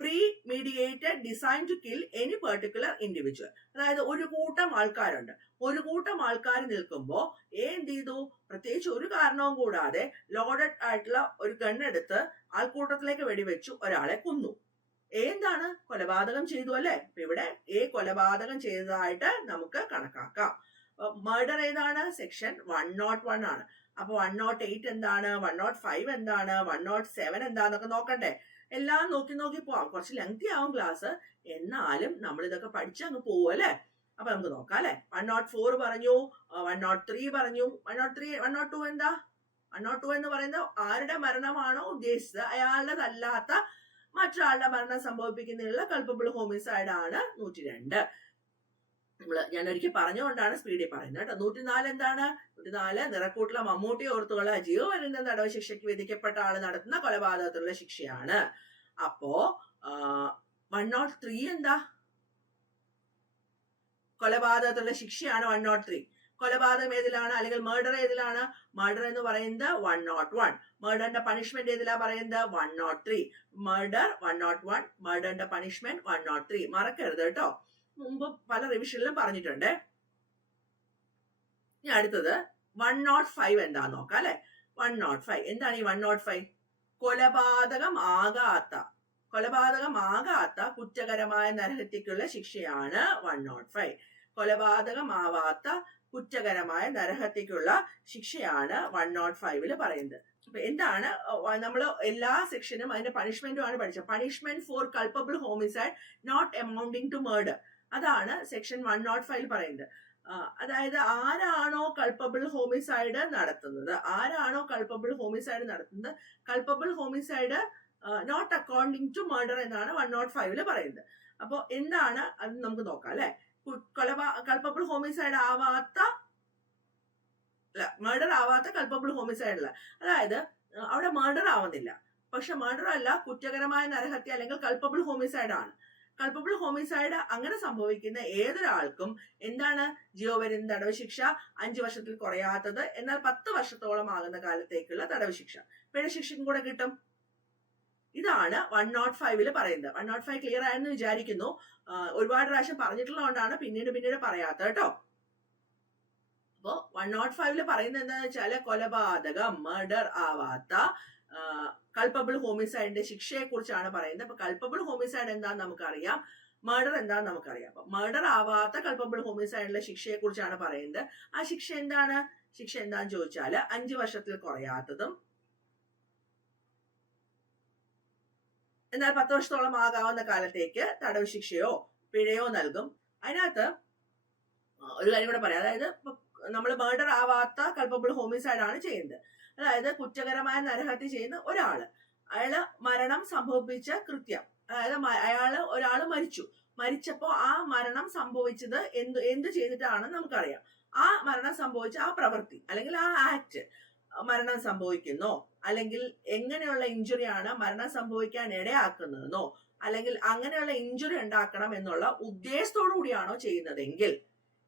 premeditated design to kill any particular individual. അതായത് ഒരു കൂട്ടം ആൾക്കാരുണ്ട്, ഒരു കൂട്ടം ആൾക്കാർ നിൽക്കുമ്പോൾ എന്ത് ചെയ്തു, പ്രത്യേകിച്ച് ഒരു കാരണവും കൂടാതെ ലോഡഡ് ആയിട്ടുള്ള ഒരു ഗണ്ണെടുത്ത് ആൾക്കൂട്ടത്തിലേക്ക് വെടിവെച്ചു ഒരാളെ കൊന്നു. എന്താണ്, കൊലപാതകം ചെയ്തു അല്ലെ. അപ്പൊ ഇവിടെ കൊലപാതകം ചെയ്തതായിട്ട് നമുക്ക് കണക്കാക്കാം. മർഡർ ഏതാണ്, സെക്ഷൻ 101 ആണ്. അപ്പൊ 108 എന്താണ്, 105 എന്താണ്, 107 എന്താന്നൊക്കെ നോക്കണ്ടേ. എല്ലാം നോക്കി പോവാം. കുറച്ച് ലെങ്തി ആവും ക്ലാസ്, എന്നാലും നമ്മൾ ഇതൊക്കെ പഠിച്ചങ്ങ് പോവും അല്ലെ. അപ്പൊ നമുക്ക് നോക്കാം അല്ലെ. 104 പറഞ്ഞു, 103 പറഞ്ഞു. 102 എന്താ, 102 എന്ന് പറയുന്നത് ആരുടെ മരണമാണോ ഉദ്ദേശിച്ചത് അയാളുടേതല്ലാത്ത മറ്റൊരാളുടെ മരണം സംഭവിപ്പിക്കുന്നതിനുള്ള കൾപ്പബിൾ ഹോമിസൈഡ് ആണ് 102. ഞാൻ ഒരിക്കൽ പറഞ്ഞുകൊണ്ടാണ് സ്പീഡിൽ പറയുന്നത് കേട്ടോ. 104 എന്താണ്, 104 നിറക്കൂട്ടിലെ മമ്മൂട്ടി ഓർത്തുകൊള്ള ജീവപര്യന്തം തടവ് ശിക്ഷയ്ക്ക് വിധിക്കപ്പെട്ട ആള് നടത്തുന്ന കൊലപാതകത്തിലുള്ള ശിക്ഷയാണ്. അപ്പോ 103 എന്താ, കൊലപാതകത്തിലുള്ള ശിക്ഷയാണ് 103. കൊലപാതകം ഏതിലാണ്, അല്ലെങ്കിൽ മർഡർ ഏതിലാണ്, മർഡർ എന്ന് പറയുന്നത് 101. മർഡറിന്റെ പണിഷ്മെന്റ് ഏതിലാ പറയുന്നത് 103. മർഡർ 101, മർഡറിന്റെ പണിഷ്മെന്റ് 103. മറക്കരുത് കേട്ടോ, മുമ്പ് പല റിവിഷനിലും പറഞ്ഞിട്ടുണ്ട്. ഇനി അടുത്തത് 105 എന്താന്ന് നോക്കാം അല്ലെ. 105 എന്താണ് ഈ 105? കൊലപാതകമാകാത്ത കുറ്റകരമായ നരഹത്യക്കുള്ള ശിക്ഷയാണ് 105. കൊലപാതകമാവാത്ത കുറ്റകരമായ നരഹത്യക്കുള്ള ശിക്ഷയാണ് 105 പറയുന്നത്. അപ്പൊ എന്താണ്, നമ്മൾ എല്ലാ സെക്ഷനും അതിന്റെ പണിഷ്മെന്റുമാണ് പഠിച്ചത്. Punishment for culpable homicide not amounting to murder, അതാണ് സെക്ഷൻ 105 പറയുന്നത്. അതായത് ആരാണോ കൾപ്പബിൾ ഹോമിസൈഡ് നടത്തുന്നത്, culpable homicide not according to murder എന്നാണ് 105 പറയുന്നത്. അപ്പൊ എന്താണ് അത് നമുക്ക് നോക്കാം അല്ലെ. കൾപ്പബിൾ ഹോമിസൈഡ് ആവാത്ത, മർഡർ ആവാത്ത കൾപ്പബിൾ ഹോമിസൈഡ്, അതായത് അവിടെ മർഡർ ആവുന്നില്ല, പക്ഷെ മർഡർ അല്ല, കുറ്റകരമായ നരഹത്യ അല്ലെങ്കിൽ കൾപ്പബിൾ ഹോമിസൈഡ് ആണ്. കൾപ്പബിൾ ഹോമിസൈഡ് അങ്ങനെ സംഭവിക്കുന്ന ഏതൊരാൾക്കും എന്താണ്, ജീവപര്യന്തം തടവ് ശിക്ഷ, 5 വർഷത്തിൽ കുറയാത്തത്, എന്നാൽ 10 വർഷത്തോളം ആകുന്ന കാലത്തേക്കുള്ള തടവ് ശിക്ഷ, പിഴശിക്ഷയും കൂടെ കിട്ടും. ഇതാണ് 105 പറയുന്നത്. 105 ക്ലിയർ ആയെന്ന് വിചാരിക്കുന്നു. ഒരുപാട് പ്രാവശ്യം പറഞ്ഞിട്ടുള്ളതുകൊണ്ടാണ് പിന്നീട് പറയാത്ത കേട്ടോ. അപ്പോ 105 പറയുന്നത് എന്താണെന്ന് വെച്ചാല് കൊലപാതകം, മർഡർ ആവാത്ത കൾപ്പബിൾ ഹോമിസൈഡിന്റെ ശിക്ഷയെ കുറിച്ചാണ് പറയുന്നത്. അപ്പൊ കൾപ്പബിൾ ഹോമിസൈഡ് എന്താന്ന് നമുക്കറിയാം, മർഡർ എന്താന്ന് നമുക്കറിയാം. അപ്പൊ മർഡർ ആവാത്ത കൾപ്പബിൾ ഹോമിസൈഡിന്റെ ശിക്ഷയെ കുറിച്ചാണ് പറയുന്നത്. ആ ശിക്ഷ എന്താന്ന് ചോദിച്ചാല് 5 വർഷത്തിൽ കുറയാത്തതും എന്നാൽ 10 വർഷത്തോളം ആകാവുന്ന കാലത്തേക്ക് തടവ് ശിക്ഷയോ പിഴയോ നൽകും. അതിനകത്ത് ഒരു കാര്യം കൂടെ പറയാം. അതായത് നമ്മൾ മർഡർ ആവാത്ത കൾപ്പബിൾ ഹോമിസൈഡ് ആണ് ചെയ്യുന്നത്. അതായത് കുറ്റകരമായ നരഹത്യ ചെയ്യുന്ന അയാള് മരണം സംഭവിപ്പിച്ച കൃത്യം, അതായത് ഒരാള് മരിച്ചപ്പോ ആ മരണം സംഭവിച്ചത് എന്ത് ചെയ്തിട്ടാണെന്ന് നമുക്കറിയാം. ആ മരണം സംഭവിച്ച ആ പ്രവൃത്തി അല്ലെങ്കിൽ ആ ആക്ട് മരണം സംഭവിക്കുന്നോ, അല്ലെങ്കിൽ എങ്ങനെയുള്ള ഇഞ്ചുറിയാണ് മരണം സംഭവിക്കാൻ ഇടയാക്കുന്നതെന്നോ, അല്ലെങ്കിൽ അങ്ങനെയുള്ള ഇഞ്ചുറി ഉണ്ടാക്കണം എന്നുള്ള ഉദ്ദേശത്തോടു കൂടിയാണോ ചെയ്യുന്നതെങ്കിൽ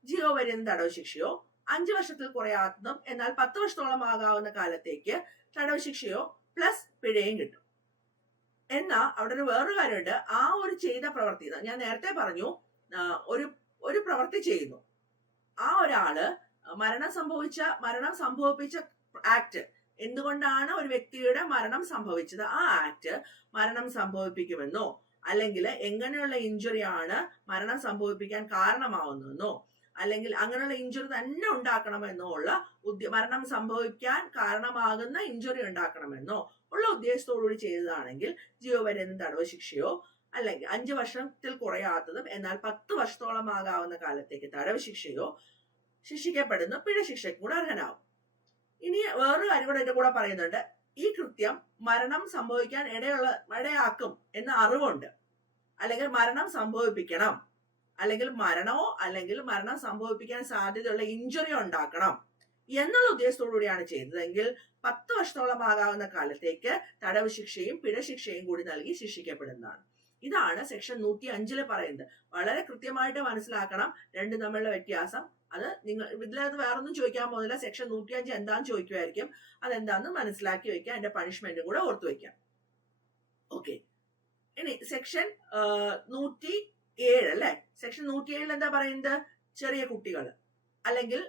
ജീവപര്യന്തം തടവ് ശിക്ഷയോ, 5 വർഷത്തിൽ കുറയാത്തതും എന്നാൽ 10 വർഷത്തോളം ആകാവുന്ന കാലത്തേക്ക് തടവ് ശിക്ഷയോ പ്ലസ് പിഴയും കിട്ടും. എന്നാ അവിടെ വേറൊരു കാര്യമുണ്ട്. ആ ഒരു ചെയ്ത പ്രവൃത്തി, ഞാൻ നേരത്തെ പറഞ്ഞു, ഒരു പ്രവൃത്തി ചെയ്യുന്നു, ആ ഒരാള് മരണം സംഭവിപ്പിച്ച ആക്ട്, എന്തുകൊണ്ടാണ് ഒരു വ്യക്തിയുടെ മരണം സംഭവിച്ചത്, ആ ആക്ട് മരണം സംഭവിപ്പിക്കുമെന്നോ, അല്ലെങ്കിൽ എങ്ങനെയുള്ള ഇഞ്ചുറിയാണ് മരണം സംഭവിപ്പിക്കാൻ കാരണമാവുന്നതെന്നോ, അല്ലെങ്കിൽ അങ്ങനെയുള്ള ഇഞ്ചുറി തന്നെ ഉണ്ടാക്കണമെന്നോ ഉള്ള മരണം സംഭവിക്കാൻ കാരണമാകുന്ന ഇഞ്ചുറി ഉണ്ടാക്കണമെന്നോ ഉള്ള ഉദ്ദേശത്തോടുകൂടി ചെയ്തതാണെങ്കിൽ ജീവപര്യന്തം തടവ് ശിക്ഷയോ, അല്ലെങ്കിൽ 5 വർഷത്തിൽ കുറയാത്തതും എന്നാൽ 10 വർഷത്തോളം ആകാവുന്ന കാലത്തേക്ക് തടവ് ശിക്ഷയോ ശിക്ഷിക്കപ്പെടുന്ന പിഴശിക്ഷയ്ക്കും കൂടെ അർഹനാവും. ഇനി വേറൊരു കാര്യം കൂടെ എന്റെ കൂടെ പറയുന്നുണ്ട്. ഈ കൃത്യം മരണം സംഭവിക്കാൻ ഇടയാക്കും എന്ന അറിവുണ്ട്, അല്ലെങ്കിൽ മരണം സംഭവിപ്പിക്കണം, അല്ലെങ്കിൽ മരണം സംഭവിപ്പിക്കാൻ സാധ്യതയുള്ള ഇഞ്ചുറി ഉണ്ടാക്കണം എന്നുള്ള ഉദ്ദേശത്തോടുകൂടിയാണ് ചെയ്തതെങ്കിൽ 10 വർഷത്തോളം ആകാവുന്ന കാലത്തേക്ക് തടവ് ശിക്ഷയും പിഴശിക്ഷയും കൂടി നൽകി ശിക്ഷിക്കപ്പെടുന്നതാണ്. ഇതാണ് സെക്ഷൻ 105 പറയുന്നത്. വളരെ കൃത്യമായിട്ട് മനസ്സിലാക്കണം രണ്ടും തമ്മിലുള്ള വ്യത്യാസം. അത് നിങ്ങൾ ഇതിനകത്ത് വേറൊന്നും ചോദിക്കാൻ പോകുന്നില്ല. സെക്ഷൻ 105 എന്താന്ന് ചോദിക്കുമായിരിക്കും. അതെന്താന്ന് മനസ്സിലാക്കി വെക്കാം. അതിന്റെ പണിഷ്മെന്റും കൂടെ ഓർത്തു വെക്കാം. ഓക്കെ, ഇനി സെക്ഷൻ 107 അല്ലെ. സെക്ഷൻ 107 എന്താ പറയുന്നത്? ചെറിയ കുട്ടികൾ അല്ലെങ്കിൽ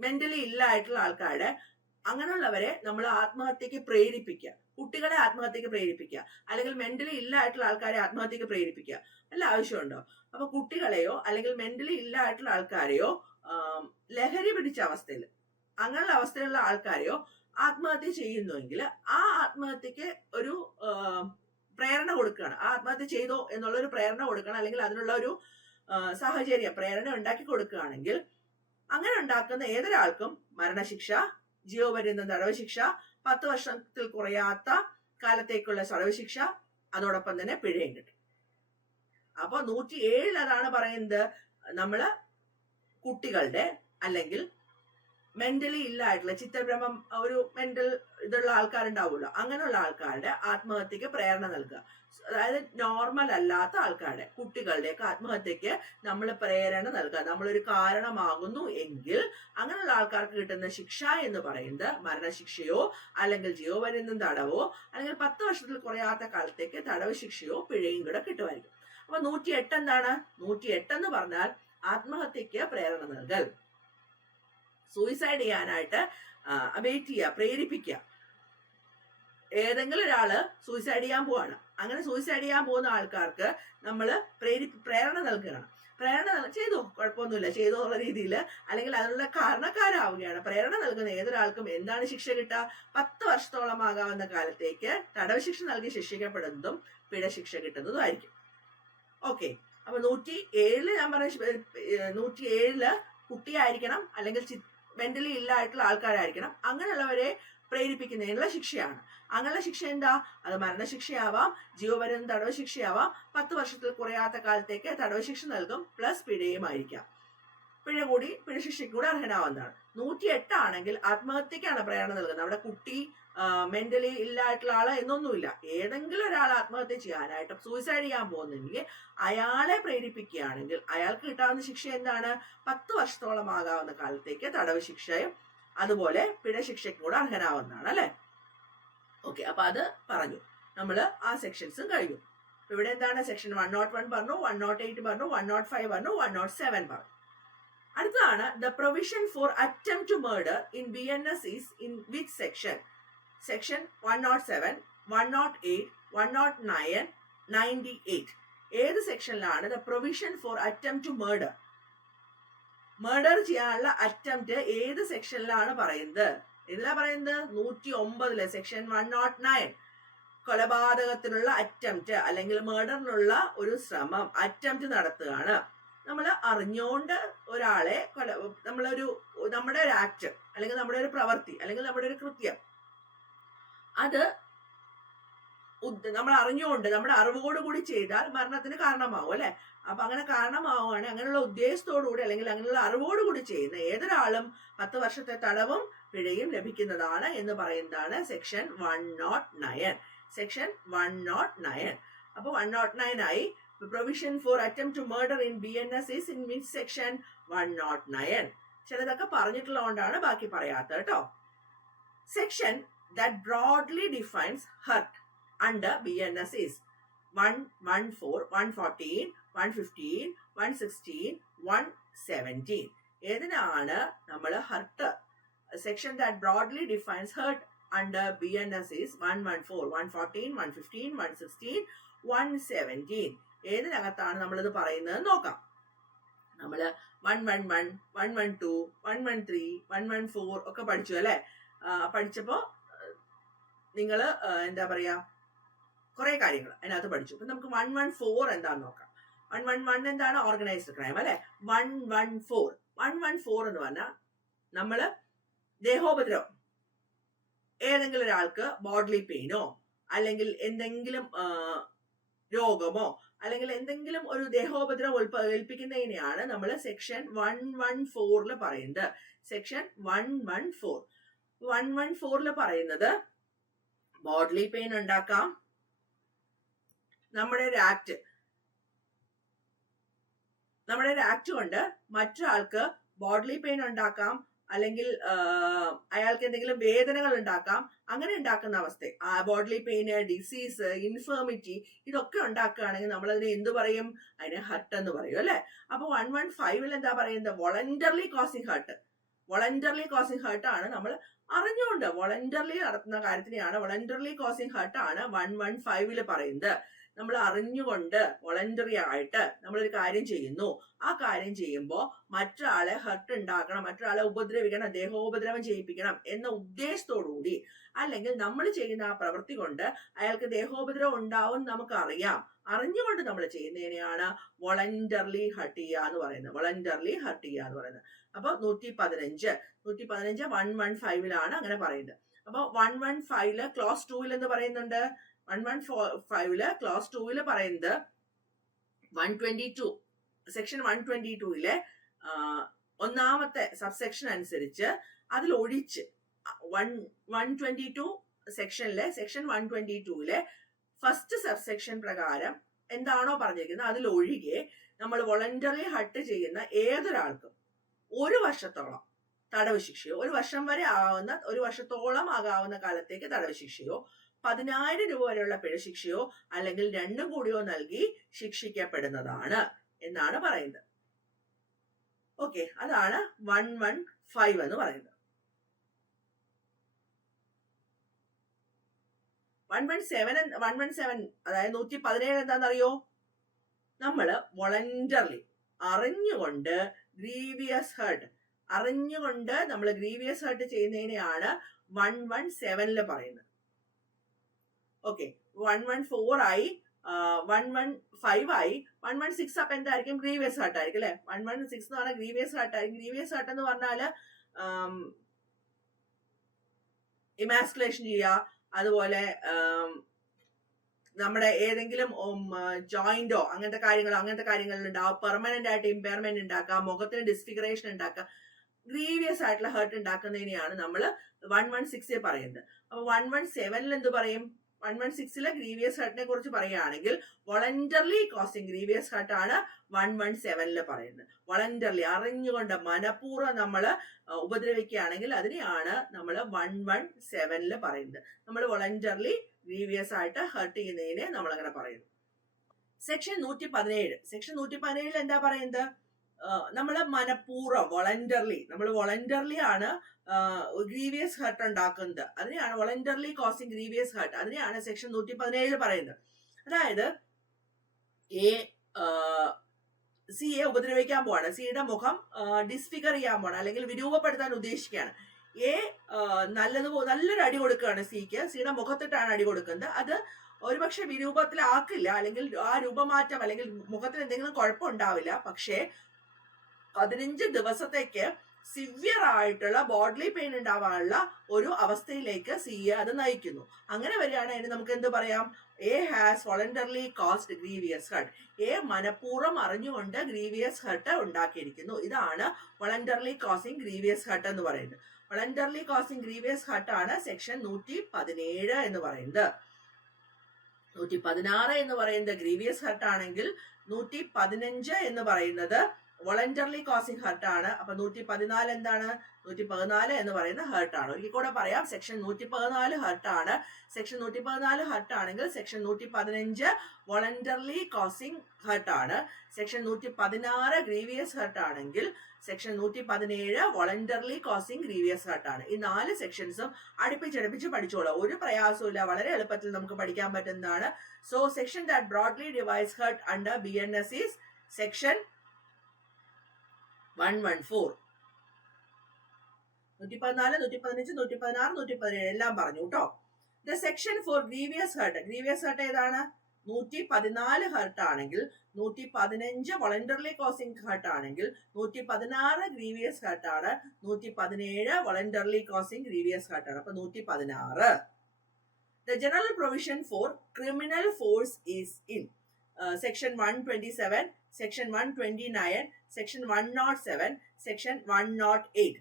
മെന്റലി ഇല്ലായിട്ടുള്ള ആൾക്കാരുടെ അങ്ങനെയുള്ളവരെ നമ്മൾ ആത്മഹത്യക്ക് പ്രേരിപ്പിക്കുക. കുട്ടികളെ ആത്മഹത്യക്ക് പ്രേരിപ്പിക്കുക അല്ലെങ്കിൽ മെന്റലി ഇല്ലായിട്ടുള്ള ആൾക്കാരെ ആത്മഹത്യക്ക് പ്രേരിപ്പിക്കുക വല്ല ആവശ്യമുണ്ടോ? അപ്പൊ കുട്ടികളെയോ അല്ലെങ്കിൽ മെന്റലി ഇല്ലായിട്ടുള്ള ആൾക്കാരെയോ ലഹരി പിടിച്ച അവസ്ഥയിൽ അങ്ങനെയുള്ള അവസ്ഥയിലുള്ള ആൾക്കാരെയോ ആത്മഹത്യ ചെയ്യുന്നുവെങ്കിൽ ആ ആത്മഹത്യക്ക് ഒരു പ്രേരണ കൊടുക്കുകയാണ്. ആ ആത്മഹത്യ ചെയ്തോ എന്നുള്ള ഒരു പ്രേരണ കൊടുക്കണം, അല്ലെങ്കിൽ അതിനുള്ള ഒരു സാഹചര്യം പ്രേരണ ഉണ്ടാക്കി കൊടുക്കുകയാണെങ്കിൽ അങ്ങനെ ഉണ്ടാക്കുന്ന ഏതൊരാൾക്കും മരണശിക്ഷ, ജീവപര്യന്തം തടവ് ശിക്ഷ, 10 വർഷത്തിൽ കുറയാത്ത കാലത്തേക്കുള്ള തടവ് ശിക്ഷ, അതോടൊപ്പം തന്നെ പിഴയും കിട്ടും. അപ്പൊ 107 അതാണ് പറയുന്നത്. നമ്മള് കുട്ടികളുടെ അല്ലെങ്കിൽ മെന്റലി ഇല്ലായിട്ടുള്ള ചിത്തഭ്രമം, ഒരു മെന്റൽ ഇതുള്ള ആൾക്കാരുണ്ടാവുമല്ലോ, അങ്ങനെയുള്ള ആൾക്കാരുടെ ആത്മഹത്യക്ക് പ്രേരണ നൽകുക. അതായത് നോർമൽ അല്ലാത്ത ആൾക്കാരുടെ, കുട്ടികളുടെയൊക്കെ ആത്മഹത്യക്ക് നമ്മൾ പ്രേരണ നൽകുക, നമ്മളൊരു കാരണമാകുന്നു എങ്കിൽ അങ്ങനെയുള്ള ആൾക്കാർക്ക് കിട്ടുന്ന ശിക്ഷ എന്ന് പറയുന്നത് മരണശിക്ഷയോ അല്ലെങ്കിൽ ജീവപര്യന്തം തടവോ അല്ലെങ്കിൽ 10 വർഷത്തിൽ കുറയാത്ത കാലത്തേക്ക് തടവ് ശിക്ഷയോ പിഴയും കൂടെ കിട്ടുമായിരിക്കും. അപ്പൊ 108 എന്താണ്? 108 എന്ന് പറഞ്ഞാൽ ആത്മഹത്യക്ക് പ്രേരണ നൽകൽ, സൂയിസൈഡ് ചെയ്യാനായിട്ട് അബേറ്റ് ചെയ്യുക, പ്രേരിപ്പിക്കുക. ഏതെങ്കിലും ഒരാള് സൂയിസൈഡ് ചെയ്യാൻ പോവാണ്, അങ്ങനെ സൂയിസൈഡ് ചെയ്യാൻ പോകുന്ന ആൾക്കാർക്ക് നമ്മൾ പ്രേരണ നൽകുകയാണ്. പ്രേരണ ചെയ്തോ, കുഴപ്പമൊന്നുമില്ല, ചെയ്തോ എന്നുള്ള രീതിയിൽ, അല്ലെങ്കിൽ അതിനുള്ള കാരണക്കാരാവുകയാണ്. പ്രേരണ നൽകുന്ന ഏതൊരാൾക്കും എന്താണ് ശിക്ഷ കിട്ടുക? 10 വർഷത്തോളം ആകാവുന്ന കാലത്തേക്ക് തടവ് ശിക്ഷ നൽകി ശിക്ഷിക്കപ്പെടുന്നതും പിഴ ശിക്ഷ കിട്ടുന്നതുമായിരിക്കും. ഓക്കെ, അപ്പൊ 107 ഞാൻ പറഞ്ഞ 107 കുട്ടിയായിരിക്കണം അല്ലെങ്കിൽ മെന്റലി ഇല്ലായിട്ടുള്ള ആൾക്കാരായിരിക്കണം. അങ്ങനെയുള്ളവരെ പ്രേരിപ്പിക്കുന്നതിനുള്ള ശിക്ഷയാണ്. അങ്ങനെയുള്ള ശിക്ഷ എന്താ? അത് മരണശിക്ഷയാവാം, ജീവപര്യന്തം തടവ് ശിക്ഷയാവാം, 10 വർഷത്തിൽ കുറയാത്ത കാലത്തേക്ക് തടവ് ശിക്ഷ നൽകും, പ്ലസ് പിഴയുമായിരിക്കാം. പിഴ ശിക്ഷയ്ക്ക് കൂടെ അർഹനാവുന്നതാണ്. 108 ആണെങ്കിൽ ആത്മഹത്യക്കാണ് പ്രേരണ നൽകുന്നത്. അവിടെ കുട്ടി മെന്റലി ഇല്ലായിട്ടുള്ള ആള് എന്നൊന്നുമില്ല. ഏതെങ്കിലും ഒരാൾ ആത്മഹത്യ ചെയ്യാനായിട്ട് സൂയിസൈഡ് ചെയ്യാൻ പോകുന്നെങ്കിൽ അയാളെ പ്രേരിപ്പിക്കുകയാണെങ്കിൽ അയാൾക്ക് കിട്ടാവുന്ന ശിക്ഷ എന്താണ്? 10 വർഷത്തോളം ആകാവുന്ന കാലത്തേക്ക് തടവ് ശിക്ഷയും അതുപോലെ പിഴ ശിക്ഷയ്ക്കും കൂടെ അർഹനാവുന്നതാണ് അല്ലെ. ഓക്കെ, അപ്പൊ അത് പറഞ്ഞു. നമ്മള് ആ സെക്ഷൻസും കഴിഞ്ഞു. ഇവിടെ എന്താണ്? സെക്ഷൻ 101 പറഞ്ഞു, 108 പറഞ്ഞു, 105 പറഞ്ഞു, 107 പറഞ്ഞു. അടുത്തതാണ് the provision for attempt to murder in BNS is in which section? Section 107, 108, 109, 98. ഏത് സെക്ഷനിലാണ് the provision for attempt to murder? Murder ചെയ്യാനുള്ള അറ്റംപ്റ്റ് ഏത് സെക്ഷനിലാണ് പറയുന്നത്? ഇതിലാ പറയുന്നത് 109 സെക്ഷൻ 109. കൊലപാതകത്തിനുള്ള അറ്റംപ്റ്റ് അല്ലെങ്കിൽ മർഡറിനുള്ള ഒരു ശ്രമം, അറ്റംപ്റ്റ് നടത്തുകയാണ്. നമ്മൾ അറിഞ്ഞുകൊണ്ട് ഒരാളെ നമ്മുടെ ഒരു ആക്ട് അല്ലെങ്കിൽ നമ്മുടെ ഒരു പ്രവൃത്തി അല്ലെങ്കിൽ നമ്മുടെ ഒരു കൃത്യം അത് നമ്മൾ അറിഞ്ഞുകൊണ്ട് നമ്മുടെ അറിവോടുകൂടി ചെയ്താൽ മരണത്തിന് കാരണമാവും അല്ലെ. അപ്പൊ അങ്ങനെ കാരണമാവുകയാണ്. അങ്ങനെയുള്ള ഉദ്ദേശത്തോടുകൂടി അല്ലെങ്കിൽ അങ്ങനെയുള്ള അറിവോടുകൂടി ചെയ്യുന്ന ഏതൊരാളും 10 വർഷത്തെ തടവും പിഴയും ലഭിക്കുന്നതാണ് എന്ന് പറയുന്നതാണ് സെക്ഷൻ 109. സെക്ഷൻ 109. അപ്പൊ 109 ആയി. Provision for attempt to murder in BNS is in which section? 109. ചിലതൊക്കെ പറഞ്ഞിട്ടുള്ളതുകൊണ്ടാണ് ബാക്കി പറയാത്തത് കേട്ടോ. Section that broadly defines hurt under BNS is 114, 114, 115, 116, 117. ഏതിനാണ് നമ്മൾ hurt? Section that broadly defines hurt under BNS is 114, 114, 115, 116, 117. ഏതിനകത്താണ് നമ്മളിത് പറയുന്നത് നോക്കാം. നമ്മള് 111, 112, 113, 114 ഒക്കെ പഠിച്ചു അല്ലെ. പഠിച്ചപ്പോ നിങ്ങള് എന്താ പറയാ കുറെ കാര്യങ്ങൾ അതിനകത്ത് പഠിച്ചു. അപ്പൊ നമുക്ക് 114 എന്താന്ന് നോക്കാം. 111 എന്താണ്? ഓർഗനൈസ്ഡ് ക്രൈം അല്ലെ. 114 എന്ന് പറഞ്ഞാൽ നമ്മള് ദേഹോപദ്രവം, ഏതെങ്കിലും ഒരാൾക്ക് ബോഡ്ലി പെയിനോ അല്ലെങ്കിൽ എന്തെങ്കിലും രോഗമോ അല്ലെങ്കിൽ എന്തെങ്കിലും ഒരു ദേഹോപദ്രവം ഏൽപ്പിക്കുന്നതിനെയാണ് നമ്മൾ സെക്ഷൻ 114 പറയുന്നത്. സെക്ഷൻ 114 പറയുന്നത് ബോഡ്ലി പെയിൻ ഉണ്ടാക്കാം, നമ്മുടെ ഒരു ആക്ട് കൊണ്ട് മറ്റൊരാൾക്ക് ബോഡി പെയിൻ ഉണ്ടാക്കാം, അല്ലെങ്കിൽ അയാൾക്ക് എന്തെങ്കിലും വേദനകൾ ഉണ്ടാക്കാം. അങ്ങനെ ഉണ്ടാക്കുന്ന അവസ്ഥ, ബോഡി പെയിന്, ഡിസീസ്, ഇൻഫേർമിറ്റി, ഇതൊക്കെ ഉണ്ടാക്കുകയാണെങ്കിൽ നമ്മൾ അതിനെ എന്ത് പറയും? അതിനെ ഹർട്ട് എന്ന് പറയും, അല്ലെ? അപ്പൊ 115 എന്താ പറയുന്നത്? Voluntarily causing hurt. Voluntarily causing hurt ആണ് നമ്മൾ അറിഞ്ഞുകൊണ്ട് വോളണ്ടറിലി നടത്തുന്ന കാര്യത്തിനെയാണ് വോളണ്ടറിലി കോസിങ് ഹർട്ട് ആണ് 115 പറയുന്നത്. നമ്മൾ അറിഞ്ഞുകൊണ്ട് വോളണ്ടറി ആയിട്ട് നമ്മളൊരു കാര്യം ചെയ്യുന്നു. ആ കാര്യം ചെയ്യുമ്പോൾ മറ്റൊരാളെ ഹർട്ട് ഉണ്ടാക്കണം, മറ്റൊരാളെ ഉപദ്രവിക്കണം, ദേഹോപദ്രവം ചെയ്യിപ്പിക്കണം എന്ന ഉദ്ദേശത്തോടുകൂടി, അല്ലെങ്കിൽ നമ്മൾ ചെയ്യുന്ന ആ പ്രവൃത്തി കൊണ്ട് അയാൾക്ക് ദേഹോപദ്രവം ഉണ്ടാവും നമുക്കറിയാം, അറിഞ്ഞുകൊണ്ട് നമ്മൾ ചെയ്യുന്നതിനെയാണ് വോളണ്ടറിലി ഹർട്ട് ചെയ്യുക എന്ന് പറയുന്നത്. വോളണ്ടറിലി ഹർട്ട് ചെയ്യുക എന്ന് പറയുന്നത്. അപ്പൊ 115 115 അങ്ങനെ പറയുന്നത്. അപ്പൊ 115 ക്ലോസ് 2 എന്ന് പറയുന്നുണ്ട്. 115 ക്ലോസ് 2 പറയുന്നത് 122 സെക്ഷൻ 122 ഒന്നാമത്തെ സബ്സെക്ഷൻ അനുസരിച്ച് അതിൽ ഒഴിച്ച് 122 സെക്ഷനിലെ സെക്ഷൻ 122 ഫസ്റ്റ് സബ്സെക്ഷൻ പ്രകാരം എന്താണോ പറഞ്ഞിരിക്കുന്നത് അതിൽ ഒഴികെ നമ്മൾ വോളണ്ടറി ഹർട്ട് ചെയ്യുന്ന ഏതൊരാൾക്കും 1 വർഷത്തോളം തടവ് ശിക്ഷയോ, 1 വർഷം വരെ ആവുന്ന 1 വർഷത്തോളം ആകാവുന്ന കാലത്തേക്ക് തടവ് ശിക്ഷയോ, 10,000 രൂപ വരെയുള്ള പിഴശിക്ഷയോ അല്ലെങ്കിൽ രണ്ടും കൂടിയോ നൽകി ശിക്ഷിക്കപ്പെടുന്നതാണ് എന്നാണ് പറയുന്നത്. ഓക്കെ, അതാണ് 115 എന്ന് പറയുന്നത്. 117 അതായത് 117 എന്താണെന്നറിയോ? നമ്മള് വോളണ്ടറിലി അറിഞ്ഞുകൊണ്ട് ഗ്രീവിയസ് ഹർട്ട്, അറിഞ്ഞുകൊണ്ട് നമ്മൾ ഗ്രീവിയസ് ഹർട്ട് ചെയ്യുന്നതിനെയാണ് 117 പറയുന്നത്. ഓക്കെ, 114 ആയി, 115 ആയി, 116 അപ്പൊ എന്തായിരിക്കും? ഗ്രീവിയസ് ഹർട്ട് ആയിരിക്കും, അല്ലെ? 116 എന്ന് പറഞ്ഞാൽ ഗ്രീവിയസ് ഹർട്ട് ആയിരിക്കും. ഗ്രീവിയസ് ഹർട്ട് എന്ന് പറഞ്ഞാല് ഇമാസ്കുലേഷൻ ചെയ്യുക, അതുപോലെ നമ്മുടെ ഏതെങ്കിലും ജോയിന്റോ അങ്ങനത്തെ കാര്യങ്ങളിൽ ഉണ്ടാവുക, പെർമനന്റ് ആയിട്ട് ഇമ്പയർമെന്റ് ഉണ്ടാക്കുക, മുഖത്തിന് ഡിസ്ഫിഗറേഷൻ ഉണ്ടാക്കുക, ഗ്രീവിയസ് ആയിട്ടുള്ള ഹേർട്ട് ഉണ്ടാക്കുന്നതിനെയാണ് നമ്മൾ 116 പറയുന്നത്. അപ്പൊ 117 എന്ത് പറയും? 116 ഗ്രീവിയസ് ഹേർട്ടിനെ കുറിച്ച് പറയുകയാണെങ്കിൽ വോളണ്ടറിലി കോസിങ് ഗ്രീവിയസ് ഹേർട്ട് ആണ് 117 പറയുന്നത്. വോളണ്ടറിലി അറിഞ്ഞുകൊണ്ട് മനഃപൂർവ്വം നമ്മൾ ഉപദ്രവിക്കുകയാണെങ്കിൽ അതിനെയാണ് നമ്മൾ 117 പറയുന്നത്. നമ്മൾ വോളണ്ടറിലി ഗ്രീവിയസ് ആയിട്ട് ഹേർട്ട് ചെയ്യുന്നതിനെ നമ്മൾ അങ്ങനെ പറയുന്നു. സെക്ഷൻ 117 എന്താ പറയുന്നത്? നമ്മൾ മനഃപൂർവ്വം വോളണ്ടറിലി ആണ് ഗ്രീവിയസ് ഹർട്ട് ഉണ്ടാക്കുന്നത്. അതിനെയാണ് വോളണ്ടറിലി കോസിങ് ഗ്രീവിയസ് ഹർട്ട്, അതിനെയാണ് സെക്ഷൻ 117 പറയുന്നത്. അതായത് സിയെ ഉപദ്രവിക്കാൻ പോവാണ്, സിയുടെ മുഖം ഡിസ്ഫിഗർ ചെയ്യാൻ പോവാണ്, അല്ലെങ്കിൽ വിരൂപപ്പെടുത്താൻ ഉദ്ദേശിക്കുകയാണ്. നല്ലൊരു അടി കൊടുക്കുകയാണ് സിക്ക്, സിയുടെ മുഖത്തിട്ടാണ് അടി കൊടുക്കുന്നത്. അത് ഒരുപക്ഷെ വിരൂപത്തിലാക്കില്ല, അല്ലെങ്കിൽ ആ രൂപമാറ്റം അല്ലെങ്കിൽ മുഖത്തിന് എന്തെങ്കിലും കുഴപ്പമുണ്ടാവില്ല. പക്ഷേ 15 ദിവസത്തേക്ക് സിവിയർ ആയിട്ടുള്ള ബോഡി പെയിൻ ഉണ്ടാവാനുള്ള ഒരു അവസ്ഥയിലേക്ക് സിയെ അത് നയിക്കുന്നു. അങ്ങനെ വരികയാണെങ്കിൽ നമുക്ക് എന്ത് പറയാം? A has voluntarily caused grievous hurt. A മനഃപൂർവ്വം അറിഞ്ഞുകൊണ്ട് ഗ്രീവിയസ് ഹർട്ട് ഉണ്ടാക്കിയിരിക്കുന്നു. ഇതാണ് വോളണ്ടറിലി കോസിങ് ഗ്രീവിയസ് ഹർട്ട് എന്ന് പറയുന്നത്. വോളണ്ടറിലി കോസിങ് ഗ്രീവിയസ് ഹർട്ട് ആണ് സെക്ഷൻ 117 എന്ന് പറയുന്നത്. 116 എന്ന് പറയുന്നത് ഗ്രീവിയസ് ഹർട്ട് ആണെങ്കിൽ 115 എന്ന് പറയുന്നത് വോളണ്ടറിലി കോസിങ് ഹർട്ട് ആണ്. അപ്പൊ 114 എന്താണ്? 114 എന്ന് പറയുന്ന ഹർട്ട് ആണ്. ഒരിക്കൽ കൂടെ പറയാം, സെക്ഷൻ 114 ഹർട്ട് ആണ്. സെക്ഷൻ 114 ഹർട്ട് ആണെങ്കിൽ സെക്ഷൻ 115 വോളണ്ടറിലി കോസിങ് ഹർട്ട് ആണ്. സെക്ഷൻ 116 ഗ്രീവിയസ് ഹർട്ട് ആണെങ്കിൽ section 117 voluntarily causing grievous hurt ആണ്. ഈ 4 സെക്ഷൻസും അടുപ്പിച്ചടുപ്പിച്ച് പഠിച്ചോളാം, ഒരു പ്രയാസവും ഇല്ല, വളരെ എളുപ്പത്തിൽ നമുക്ക് പഠിക്കാൻ പറ്റുന്നതാണ്. So section that broadly divides hurt under BNS is section 114. 114, 115, 116, 117 എല്ലാം പറഞ്ഞു കേട്ടോ. The section for grievous hurt. Grievous hurt ഏതാണ്? 114 ഹർട്ട് ആണെങ്കിൽ, 115 വോളണ്ടറിലി കോസിങ് ഹർട്ട് ആണെങ്കിൽ, 116 ഗ്രീവിയസ് ഹർട്ട് ആണ്, 117 വോളണ്ടറിലി കോസിങ് ഗ്രീവിയസ് ഹർട്ട് ആണ്. അപ്പൊ 116. The general provision for criminal force is in section 127, section 129, section 107, section 108.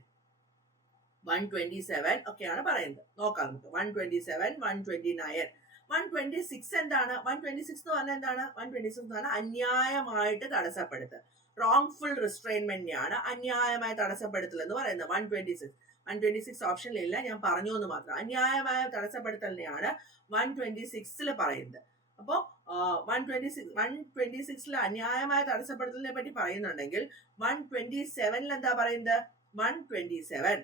127 ഒക്കെയാണ് പറയുന്നത്. നോക്കാം നമുക്ക്. 127, 129. 126 എന്താണ്? 126 എന്ന് പറഞ്ഞാൽ എന്താണ്? 126 എന്ന് പറഞ്ഞാൽ അന്യായമായിട്ട് തടസ്സപ്പെടുത്തൽ, റോങ്ഫുൾ റിസ്ട്രെയിൻമെന്റിനെയാണ് അന്യായമായ തടസ്സപ്പെടുത്തൽ എന്ന് പറയുന്നത്. 126 ഓപ്ഷനിലില്ല, ഞാൻ പറഞ്ഞു എന്ന് മാത്രം. അന്യായമായ തടസ്സപ്പെടുത്തലിനെയാണ് 126 പറയുന്നത്. അപ്പോ 126 അന്യായമായ തടസ്സപ്പെടുത്തലിനെ പറ്റി പറയുന്നുണ്ടെങ്കിൽ 127 എന്താ പറയുന്നത്? 127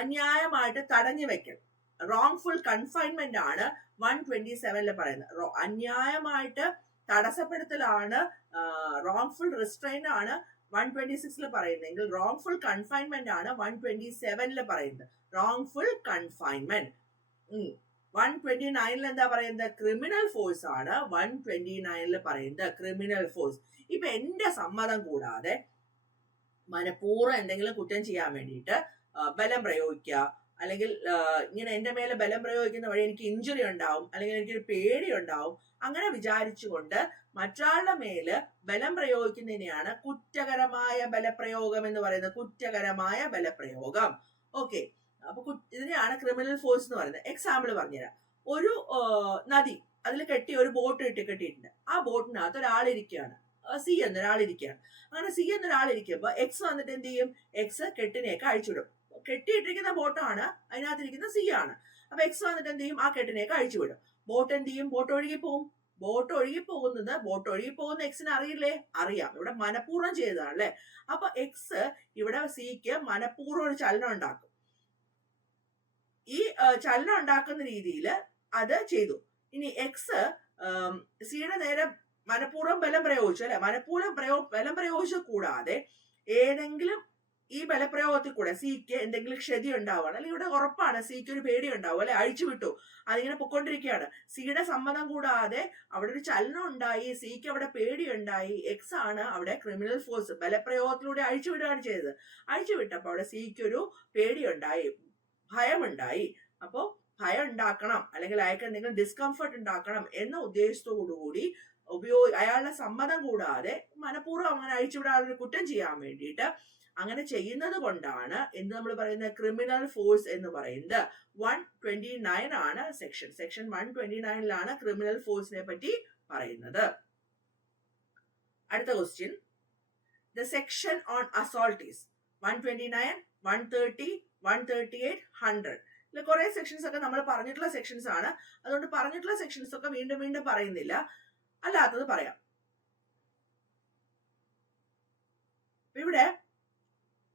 അന്യായമായിട്ട് തടഞ്ഞു വെക്കൽ, റോങ്ഫുൾ കൺഫൈൻമെന്റ് ആണ് 127 പറയുന്നത്. അന്യായമായിട്ട് തടസ്സപ്പെടുത്തലാണ്, റോങ്ഫുൾ റിസ്ട്രെയിൻ ആണ് 126 പറയുന്നതെങ്കിൽ റോങ്ഫുൾ കൺഫൈൻമെന്റ് ആണ് 127 പറയുന്നത്. Wrongful confinement. 129 എന്താ പറയുന്നത്? ക്രിമിനൽ ഫോഴ്സ് ആണ് 129 പറയുന്നത്. Criminal force. ഇപ്പൊ എന്റെ സമ്മതം കൂടാതെ മനഃപൂർവ്വം എന്തെങ്കിലും കുറ്റം ചെയ്യാൻ വേണ്ടിയിട്ട് ബലം പ്രയോഗിക്കുക, അല്ലെങ്കിൽ ഇങ്ങനെ എന്റെ മേലെ ബലം പ്രയോഗിക്കുന്ന വഴി എനിക്ക് ഇഞ്ചുറി ഉണ്ടാവും, അല്ലെങ്കിൽ എനിക്കൊരു പേടി ഉണ്ടാവും, അങ്ങനെ വിചാരിച്ചുകൊണ്ട് മറ്റൊരാളുടെ മേല് ബലം പ്രയോഗിക്കുന്നതിനെയാണ് കുറ്റകരമായ ബലപ്രയോഗം എന്ന് പറയുന്നത്. കുറ്റകരമായ ബലപ്രയോഗം. ഓക്കെ, അപ്പൊ ഇതിനെയാണ് ക്രിമിനൽ ഫോഴ്സ് എന്ന് പറയുന്നത്. എക്സാമ്പിൾ പറഞ്ഞുതരാം. ഒരു നദി, അതിൽ ഒരു ബോട്ട് കെട്ടിയിട്ടുണ്ട്. ആ ബോട്ടിനകത്ത് ഒരാളിരിക്കുകയാണ്, സി എന്നൊരാളിരിക്കുകയാണ്. അങ്ങനെ സി എന്നൊരാളിരിക്കുമ്പോ എക്സ് വന്നിട്ട് എന്ത് ചെയ്യും? എക്സ് കെട്ടിനെയൊക്കെ അഴിച്ചുവിടും. കെട്ടിയിട്ടിരിക്കുന്ന ബോട്ടാണ്, അതിനകത്തിരിക്കുന്ന സി ആണ്. അപ്പൊ എക്സ് വന്നിട്ട് എന്ത് ചെയ്യും? ആ കെട്ടിനെയൊക്കെ അഴിച്ചുവിടും. ബോട്ട് എന്ത് ചെയ്യും? ബോട്ട് ഒഴുകി പോകും. ബോട്ട് ഒഴുകി പോകുന്ന എക്സിന് അറിയില്ലേ? അറിയാം. ഇവിടെ മനഃപൂർവ്വം ചെയ്തതാണ് അല്ലെ. അപ്പൊ എക്സ് ഇവിടെ സിക്ക് മനഃപൂർവ്വം ഒരു ചലനം ഉണ്ടാക്കും. ഈ ചലനം ഉണ്ടാക്കുന്ന രീതിയിൽ അത് ചെയ്തു. ഇനി എക്സ് സിയുടെ നേരെ മനഃപൂർവ്വം ബലം പ്രയോഗിച്ചു അല്ലെ. ബലം പ്രയോഗിച്ച കൂടാതെ ഏതെങ്കിലും ഈ ബലപ്രയോഗത്തിൽ കൂടെ സിക്ക് എന്തെങ്കിലും ക്ഷതി ഉണ്ടാവുകയാണ്, അല്ലെങ്കിൽ ഇവിടെ ഉറപ്പാണ് സിക്ക് ഒരു പേടി ഉണ്ടാവും അല്ലെ. അഴിച്ചു വിട്ടു, അതിങ്ങനെ പൊക്കൊണ്ടിരിക്കുകയാണ്. സിയുടെ സമ്മതം കൂടാതെ അവിടെ ഒരു ചലനം ഉണ്ടായി, സിക്ക് അവിടെ പേടി ഉണ്ടായി. എക്സ് ആണ് അവിടെ ക്രിമിനൽ ഫോഴ്സ് ബലപ്രയോഗത്തിലൂടെ അഴിച്ചുവിടുകയാണ് ചെയ്തത്. അഴിച്ചുവിട്ടപ്പോൾ അവിടെ സിക്ക് ഒരു പേടി ഉണ്ടായി, ഭയമുണ്ടായി. അപ്പോ ഭയം ഉണ്ടാക്കണം, അല്ലെങ്കിൽ അയാൾക്ക് എന്തെങ്കിലും ഡിസ്കംഫർട്ട് ഉണ്ടാക്കണം എന്ന ഉദ്ദേശത്തോടുകൂടി അയാളുടെ സമ്മതം കൂടാതെ മനഃപൂർവ്വം അങ്ങനെ അഴിച്ചുവിടാനുള്ള കുറ്റം ചെയ്യാൻ വേണ്ടിയിട്ട് അങ്ങനെ ചെയ്യുന്നത് കൊണ്ടാണ് എന്ത് നമ്മൾ പറയുന്നത്? ക്രിമിനൽ ഫോഴ്സ് എന്ന് പറയുന്നത്. 129 ആണ് സെക്ഷൻ 129 ക്രിമിനൽ ഫോഴ്സിനെ പറ്റി പറയുന്നത്. അടുത്ത question, the section on assault is 129, 130, 138, 100. ഇതിൽ കുറെ സെക്ഷൻസ് ഒക്കെ നമ്മൾ പറഞ്ഞിട്ടുള്ള സെക്ഷൻസ് ആണ്. അതുകൊണ്ട് പറഞ്ഞിട്ടുള്ള സെക്ഷൻസ് ഒക്കെ വീണ്ടും വീണ്ടും പറയുന്നില്ല, അല്ലാത്തത് പറയാം. ഇവിടെ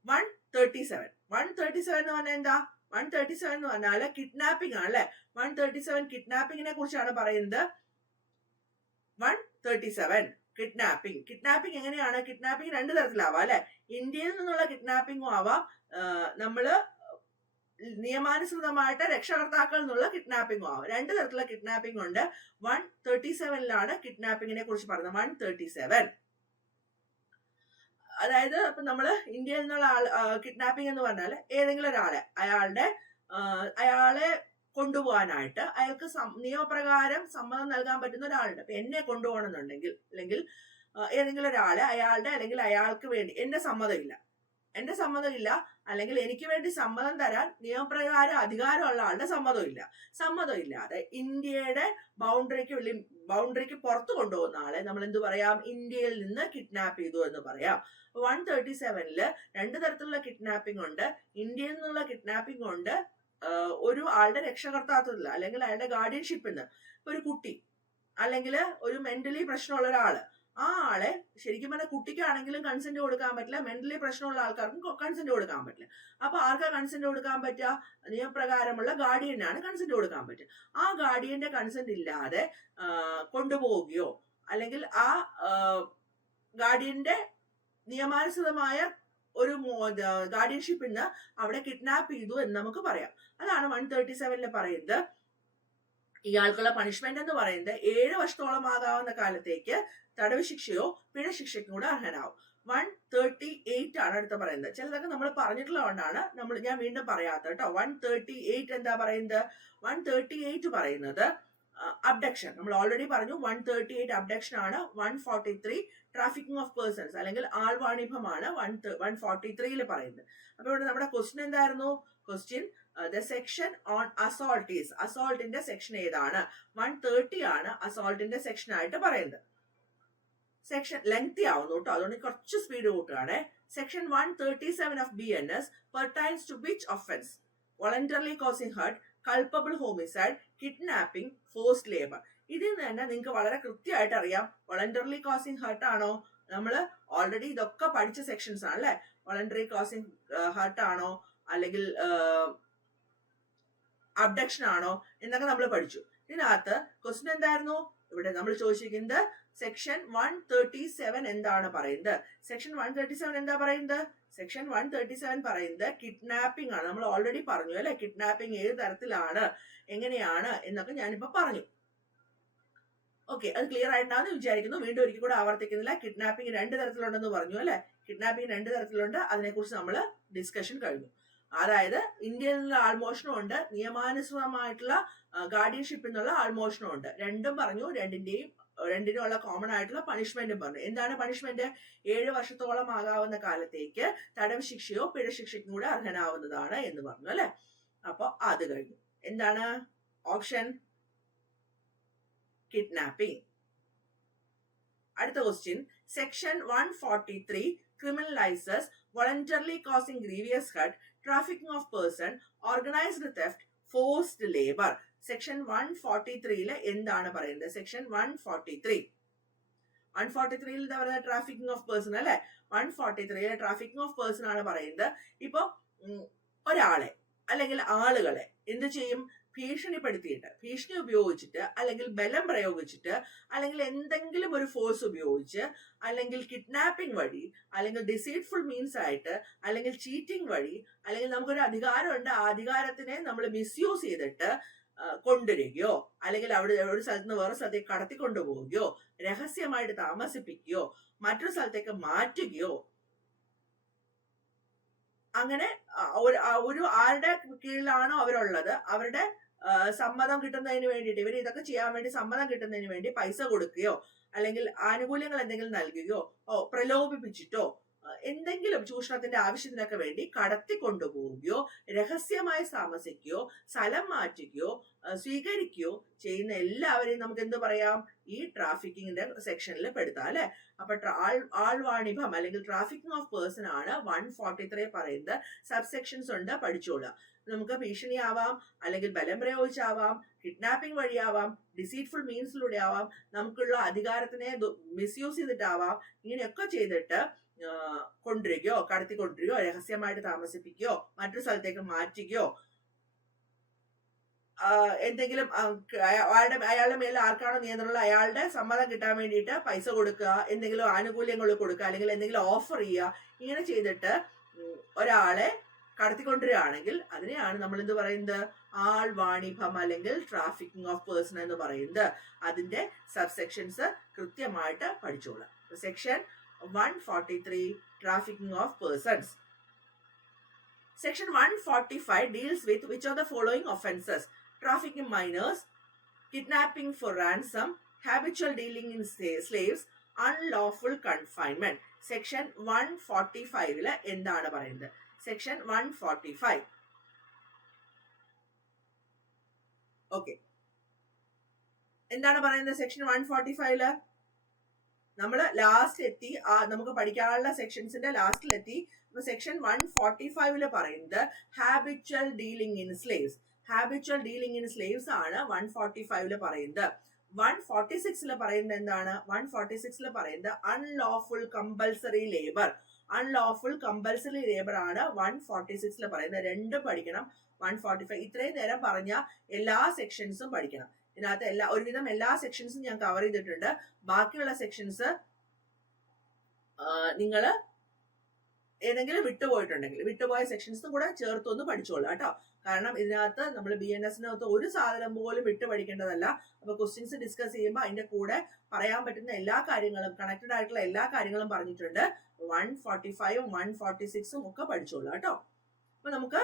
137 എന്ന് പറഞ്ഞാൽ എന്താ? 137 എന്ന് പറഞ്ഞാൽ കിഡ്നാപ്പിംഗ് ആണ് അല്ലെ. 137 കിഡ്നാപ്പിങ്ങിനെ കുറിച്ചാണ് പറയുന്നത്. 137 കിഡ്നാപ്പിംഗ് എങ്ങനെയാണ്? കിഡ്നാപ്പിംഗ് രണ്ട് തരത്തിലാവാം അല്ലെ. ഇന്ത്യയിൽ നിന്നുള്ള കിഡ്നാപ്പിംഗും ആവാം, നമ്മള് നിയമാനുസൃതമായിട്ട് രക്ഷകർത്താക്കളിൽ നിന്നുള്ള കിഡ്നാപ്പിംഗും ആവാം. രണ്ട് തരത്തിലുള്ള കിഡ്നാപ്പിംഗ് ഉണ്ട്. 137 കിഡ്നാപ്പിങ്ങിനെ കുറിച്ച് പറയുന്നത്. 137 അതായത് ഇപ്പൊ നമ്മള് ഇന്ത്യയിൽ നിന്നുള്ള കിഡ്നാപ്പിംഗ് എന്ന് പറഞ്ഞാൽ ഏതെങ്കിലും ഒരാളെ അയാളെ കൊണ്ടുപോകാനായിട്ട് അയാൾക്ക് നിയമപ്രകാരം സമ്മതം നൽകാൻ പറ്റുന്ന ഒരാളുണ്ട്. ഇപ്പൊ എന്നെ കൊണ്ടുപോകണമെന്നുണ്ടെങ്കിൽ, അല്ലെങ്കിൽ ഏതെങ്കിലും ഒരാളെ അയാളുടെ അല്ലെങ്കിൽ അയാൾക്ക് വേണ്ടി എന്റെ സമ്മതമില്ല, അല്ലെങ്കിൽ എനിക്ക് വേണ്ടി സമ്മതം തരാൻ നിയമപ്രകാരം അധികാരമുള്ള ആളുടെ സമ്മതമില്ലാതെ ഇന്ത്യയുടെ ബൗണ്ടറിക്ക് പുറത്തു കൊണ്ടുപോകുന്ന ആളെ നമ്മൾ എന്ത് പറയാം? ഇന്ത്യയിൽ നിന്ന് കിഡ്നാപ്പ് ചെയ്തു എന്ന് പറയാം. 137 രണ്ട് തരത്തിലുള്ള കിഡ്നാപ്പിംഗ് ഉണ്ട്. ഇന്ത്യയിൽ നിന്നുള്ള കിഡ്നാപ്പിംഗ് ഉണ്ട്, ഒരു ആളുടെ രക്ഷകർത്താത്വത്തിൽ അല്ലെങ്കിൽ അയാളുടെ ഗാർഡിയൻഷിപ്പിൽ നിന്ന്. ഇപ്പൊ ഒരു കുട്ടി അല്ലെങ്കിൽ ഒരു മെന്റലി പ്രശ്നമുള്ള ഒരാള്, ആ ആളെ ശരിക്കും പറഞ്ഞാൽ കുട്ടിക്കാണെങ്കിലും കൺസെന്റ് കൊടുക്കാൻ പറ്റില്ല, മെന്റലി പ്രശ്നമുള്ള ആൾക്കാർക്കും കൺസെന്റ് കൊടുക്കാൻ പറ്റില്ല. അപ്പൊ ആർക്കാ കൺസെന്റ് കൊടുക്കാൻ പറ്റുക? നിയമപ്രകാരമുള്ള ഗാർഡിയനാണ് കൺസെന്റ് കൊടുക്കാൻ പറ്റുക. ആ ഗാർഡിയന്റെ കൺസെന്റ് ഇല്ലാതെ കൊണ്ടുപോവുകയോ അല്ലെങ്കിൽ ആ ഗാർഡിയന്റെ നിയമാനുസൃതമായ ഒരു ഗാർഡിയൻഷിപ്പിൽ നിന്ന് അവിടെ കിഡ്നാപ്പ് ചെയ്തു എന്ന് നമുക്ക് പറയാം. അതാണ് 137 പറയുന്നത്. ഇയാൾക്കുള്ള പണിഷ്മെന്റ് എന്ന് പറയുന്നത് 7 വർഷത്തോളം ആകാവുന്ന കാലത്തേക്ക് തടവ് ശിക്ഷയോ പിഴ ശിക്ഷയ്ക്കും കൂടെ അർഹനാവും. 138 ആണ് അടുത്ത പറയുന്നത്. ചിലതൊക്കെ നമ്മൾ പറഞ്ഞിട്ടുള്ളതുകൊണ്ടാണ് ഞാൻ വീണ്ടും പറയാത്തത് കേട്ടോ. 138 എന്താ പറയുന്നത്? 138 പറയുന്നത് അബ്ഡക്ഷൻ. നമ്മൾ ഓൾറെഡി പറഞ്ഞു 138 അബ്ഡക്ഷൻ ആണ്. 143 ട്രാഫിക്കിംഗ് ഓഫ് പേഴ്സൺസ് അല്ലെങ്കിൽ ആൾവാണിഭമാണ് 143 പറയുന്നത്. അപ്പൊ ഇവിടെ നമ്മുടെ ക്വസ്റ്റ്യൻ എന്തായിരുന്നു? Question the section on assault is, അസോൾട്ടിന്റെ സെക്ഷൻ ഏതാണ്? 130 ആണ് അസോൾട്ടിന്റെ സെക്ഷൻ ആയിട്ട് പറയുന്നത്. സെക്ഷൻ ലെങ്തി ആവുന്നു കേട്ടോ, അതുകൊണ്ട് കുറച്ച് സ്പീഡ് കൂട്ടുകയാണേ. Section 137 of BNS pertains to which offense? Voluntarily causing hurt, culpable homicide, kidnapping, forced labor. ഇതിൽ നിന്ന് തന്നെ നിങ്ങൾക്ക് വളരെ കൃത്യമായിട്ട് അറിയാം വോളണ്ടറിലി കോസിങ് ഹർട്ട് ആണോ. നമ്മൾ ഓൾറെഡി ഇതൊക്കെ പഠിച്ച സെക്ഷൻസ് ആണ് അല്ലെ. വോളണ്ടറി കോസിങ് ഹർട്ട് ആണോ അല്ലെങ്കിൽ അബ്ഡക്ഷൻ ആണോ എന്നൊക്കെ നമ്മൾ പഠിച്ചു. ഇതിനകത്ത് ക്വസ്റ്റ്യൻ എന്തായിരുന്നു? ഇവിടെ നമ്മൾ ചോദിച്ചിരിക്കുന്നത് സെക്ഷൻ 137 എന്താണ് പറയുന്നത്? സെക്ഷൻ 137 എന്താ പറയുന്നത്? സെക്ഷൻ 137 പറയുന്നത് കിഡ്നാപ്പിംഗ് ആണ്. നമ്മൾ ഓൾറെഡി പറഞ്ഞു അല്ലെ, കിഡ്നാപ്പിംഗ് ഏത് തരത്തിലാണ്, എങ്ങനെയാണ് എന്നൊക്കെ ഞാനിപ്പോ പറഞ്ഞു. ഓക്കെ, അത് ക്ലിയർ ആയിട്ടാണെന്ന് വിചാരിക്കുന്നു. വീണ്ടും ഒരിക്കൽ കൂടെ ആവർത്തിക്കുന്നില്ല. കിഡ്നാപ്പിംഗ് 2 തരത്തിലുണ്ടെന്ന് പറഞ്ഞു അല്ലെ. കിഡ്നാപ്പിംഗ് 2 തരത്തിലുണ്ട്, അതിനെക്കുറിച്ച് നമ്മൾ ഡിസ്കഷൻ കഴിഞ്ഞു. അതായത് ഇന്ത്യയിൽ നിന്നുള്ള ആൾമോഷണം ഉണ്ട്, നിയമാനുസൃതമായിട്ടുള്ള ഗാർഡിയൻഷിപ്പ് എന്നുള്ള ആൾമോഷണം ഉണ്ട്. രണ്ടും പറഞ്ഞു. രണ്ടിനുള്ള കോമൺ ആയിട്ടുള്ള പണിഷ്മെന്റും പറഞ്ഞു. എന്താണ് പണിഷ്മെന്റ്? 7 വർഷത്തോളം ആകാവുന്ന കാലത്തേക്ക് തടവ് ശിക്ഷയോ പിഴ ശിക്ഷയ്ക്കും കൂടെ അർഹനാവുന്നതാണ് എന്ന് പറഞ്ഞു അല്ലെ. അപ്പൊ അത് കഴിഞ്ഞു. എന്താണ് ഓപ്ഷൻ? കിഡ്നാപ്പിംഗ്. അടുത്ത question, section 143 criminalizes voluntarily causing grievous hurt, trafficking of person, organized theft, forced labor. Section 143 എന്താണ് പറയുന്നത്? സെക്ഷൻ 143 എന്താ പറയുന്നത്? ട്രാഫിക്കിംഗ് ഓഫ് പേഴ്സൺ അല്ലെ. 143 ട്രാഫിക്കിംഗ് ഓഫ് പേഴ്സൺ ആണ് പറയുന്നത്. ഇപ്പൊ ഒരാളെ അല്ലെങ്കിൽ ആളുകളെ എന്ത് ചെയ്യും? ഭീഷണിപ്പെടുത്തിയിട്ട്, ഭീഷണി ഉപയോഗിച്ചിട്ട് അല്ലെങ്കിൽ ബലം പ്രയോഗിച്ചിട്ട് അല്ലെങ്കിൽ എന്തെങ്കിലും ഒരു ഫോഴ്സ് ഉപയോഗിച്ച് അല്ലെങ്കിൽ കിഡ്നാപ്പിംഗ് വഴി അല്ലെങ്കിൽ ഡിസീറ്റ്ഫുൾ മീൻസ് ആയിട്ട് അല്ലെങ്കിൽ ചീറ്റിംഗ് വഴി അല്ലെങ്കിൽ നമുക്കൊരു അധികാരമുണ്ട്, ആ അധികാരത്തിനെ നമ്മൾ മിസ്യൂസ് ചെയ്തിട്ട് കൊണ്ടുവരികയോ അല്ലെങ്കിൽ അവിടെ ഒരു സ്ഥലത്ത് നിന്ന് വേറെ സ്ഥലത്തേക്ക് കടത്തിക്കൊണ്ടുപോവുകയോ രഹസ്യമായിട്ട് താമസിപ്പിക്കുകയോ മറ്റൊരു സ്ഥലത്തേക്ക് മാറ്റുകയോ അങ്ങനെ ഒരു ആരുടെ കീഴിലാണോ അവരുള്ളത് അവരുടെ സമ്മതം കിട്ടുന്നതിന് വേണ്ടിയിട്ട് ഇവർ ഇതൊക്കെ ചെയ്യാൻ വേണ്ടി സമ്മതം കിട്ടുന്നതിന് വേണ്ടി പൈസ കൊടുക്കുകയോ അല്ലെങ്കിൽ ആനുകൂല്യങ്ങൾ എന്തെങ്കിലും നൽകുകയോ പ്രലോഭിപ്പിച്ചിട്ടോ എന്തെങ്കിലും ചൂഷണത്തിന്റെ ആവശ്യത്തിനൊക്കെ വേണ്ടി കടത്തിക്കൊണ്ടുപോവുകയോ രഹസ്യമായി താമസിക്കുകയോ സ്ഥലം മാറ്റുകയോ സ്വീകരിക്കുകയോ ചെയ്യുന്ന എല്ലാവരെയും നമുക്ക് എന്ത് പറയാം? ഈ ട്രാഫിക്കിങ്ങിന്റെ സെക്ഷനിൽ പെടുത്താം അല്ലെ. അപ്പൊ ആൾവാണിഭം അല്ലെങ്കിൽ ട്രാഫിക്കിംഗ് ഓഫ് പേഴ്സൺ ആണ് 143 പറയുന്നത്. സബ് സെക്ഷൻസ് ഉണ്ട്, പഠിച്ചോളുക. നമുക്ക് ഭീഷണിയാവാം, അല്ലെങ്കിൽ ബലം പ്രയോഗിച്ചാവാം, കിഡ്നാപ്പിംഗ് വഴിയാവാം, ഡിസീറ്റ്ഫുൾ മീൻസിലൂടെ ആവാം, നമുക്കുള്ള അധികാരത്തിനെ മിസ്യൂസ് ചെയ്തിട്ടാവാം. ഇങ്ങനെയൊക്കെ ചെയ്തിട്ട് കൊണ്ടുവരികയോ കടത്തിക്കൊണ്ടിരിക്കുകയോ രഹസ്യമായിട്ട് താമസിപ്പിക്കുകയോ മറ്റൊരു സ്ഥലത്തേക്ക് മാറ്റുകയോ എന്തെങ്കിലും അയാളുടെ മേലെ ആർക്കാണോ നിയന്ത്രണമുള്ള അയാളുടെ സമ്മതം കിട്ടാൻ വേണ്ടിയിട്ട് പൈസ കൊടുക്കുക, എന്തെങ്കിലും ആനുകൂല്യങ്ങൾ കൊടുക്കുക അല്ലെങ്കിൽ എന്തെങ്കിലും ഓഫർ ചെയ്യുക, ഇങ്ങനെ ചെയ്തിട്ട് ഒരാളെ കടത്തിക്കൊണ്ടിരിക്കുകയാണെങ്കിൽ അതിനെയാണ് നമ്മൾ എന്ത് പറയുന്നത്? ആൾവാണിഭം അല്ലെങ്കിൽ ട്രാഫിക്കിംഗ് ഓഫ് പേഴ്സൺ എന്ന് പറയുന്നത്. അതിന്റെ സബ്സെക്ഷൻസ് കൃത്യമായിട്ട് പഠിച്ചോളാം. Section 143 trafficking of persons. Section 145 deals with which of the following offences? Trafficking minors, kidnapping for ransom, habitual dealing in slaves, unlawful confinement. Section 145 എന്താണ് പറയുന്നത്? Section 145. Okay. എന്താണ് പറയുന്നത് സെക്ഷൻ 145? നമ്മൾ ലാസ്റ്റ് എത്തി, നമുക്ക് പഠിക്കാനുള്ള സെക്ഷൻസിന്റെ ലാസ്റ്റിലെത്തി. അപ്പൊ സെക്ഷൻ 145 പറയുന്നത് habitual dealing in slaves. Habitual dealing in slaves ആണ് 145 പറയുന്നത്. 146 പറയുന്നത് എന്താണ്? 146 പറയുന്നത് unlawful compulsory labour. Unlawful compulsory labour ആണ് 146 പറയുന്നത്. രണ്ടും പഠിക്കണം. 145 ഇത്രയും നേരം പറഞ്ഞ എല്ലാ സെക്ഷൻസും പഠിക്കണം. ഇതിനകത്ത് ഒരുവിധം എല്ലാ സെക്ഷൻസും ഞാൻ കവർ ചെയ്തിട്ടുണ്ട്. ബാക്കിയുള്ള സെക്ഷൻസ് നിങ്ങൾ ഏതെങ്കിലും വിട്ടുപോയ സെക്ഷൻസും കൂടെ ചേർത്തൊന്ന് പഠിച്ചോളൂ കേട്ടോ. കാരണം ഇതിനകത്ത് നമ്മൾ BNSനകത്ത് ഒരു സാധനം പോലും വിട്ടു പഠിക്കേണ്ടതല്ല. അപ്പൊ ക്വസ്റ്റ്യൻസ് ഡിസ്കസ് ചെയ്യുമ്പോൾ അതിന്റെ കൂടെ പറയാൻ പറ്റുന്ന എല്ലാ കാര്യങ്ങളും കണക്റ്റഡ് ആയിട്ടുള്ള എല്ലാ കാര്യങ്ങളും പറഞ്ഞിട്ടുണ്ട്. 145ഉം 146ഉം ഒക്കെ പഠിച്ചോളൂ കേട്ടോ. അപ്പൊ നമുക്ക്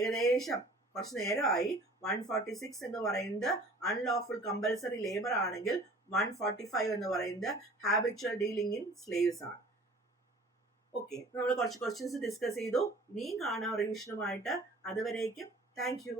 ഏകദേശം കുറച്ച് നേരമായി. 146 എന്ന് പറയുന്നത് അൺലോഫുൾ കമ്പൽസറി ലേബർ ആണെങ്കിൽ 145 എന്ന് പറയുന്നത് ഹാബിച്വൽ ഡീലിംഗ് ഇൻ സ്ലേവ്സ് ആണ്. ഓക്കെ, നമ്മൾ കുറച്ച് ക്വസ്റ്റ്യൻസ് ഡിസ്കസ് ചെയ്തു. ഇനിയും കാണാം റിവിഷനുമായിട്ട്. അതുവരേക്കും താങ്ക് യു.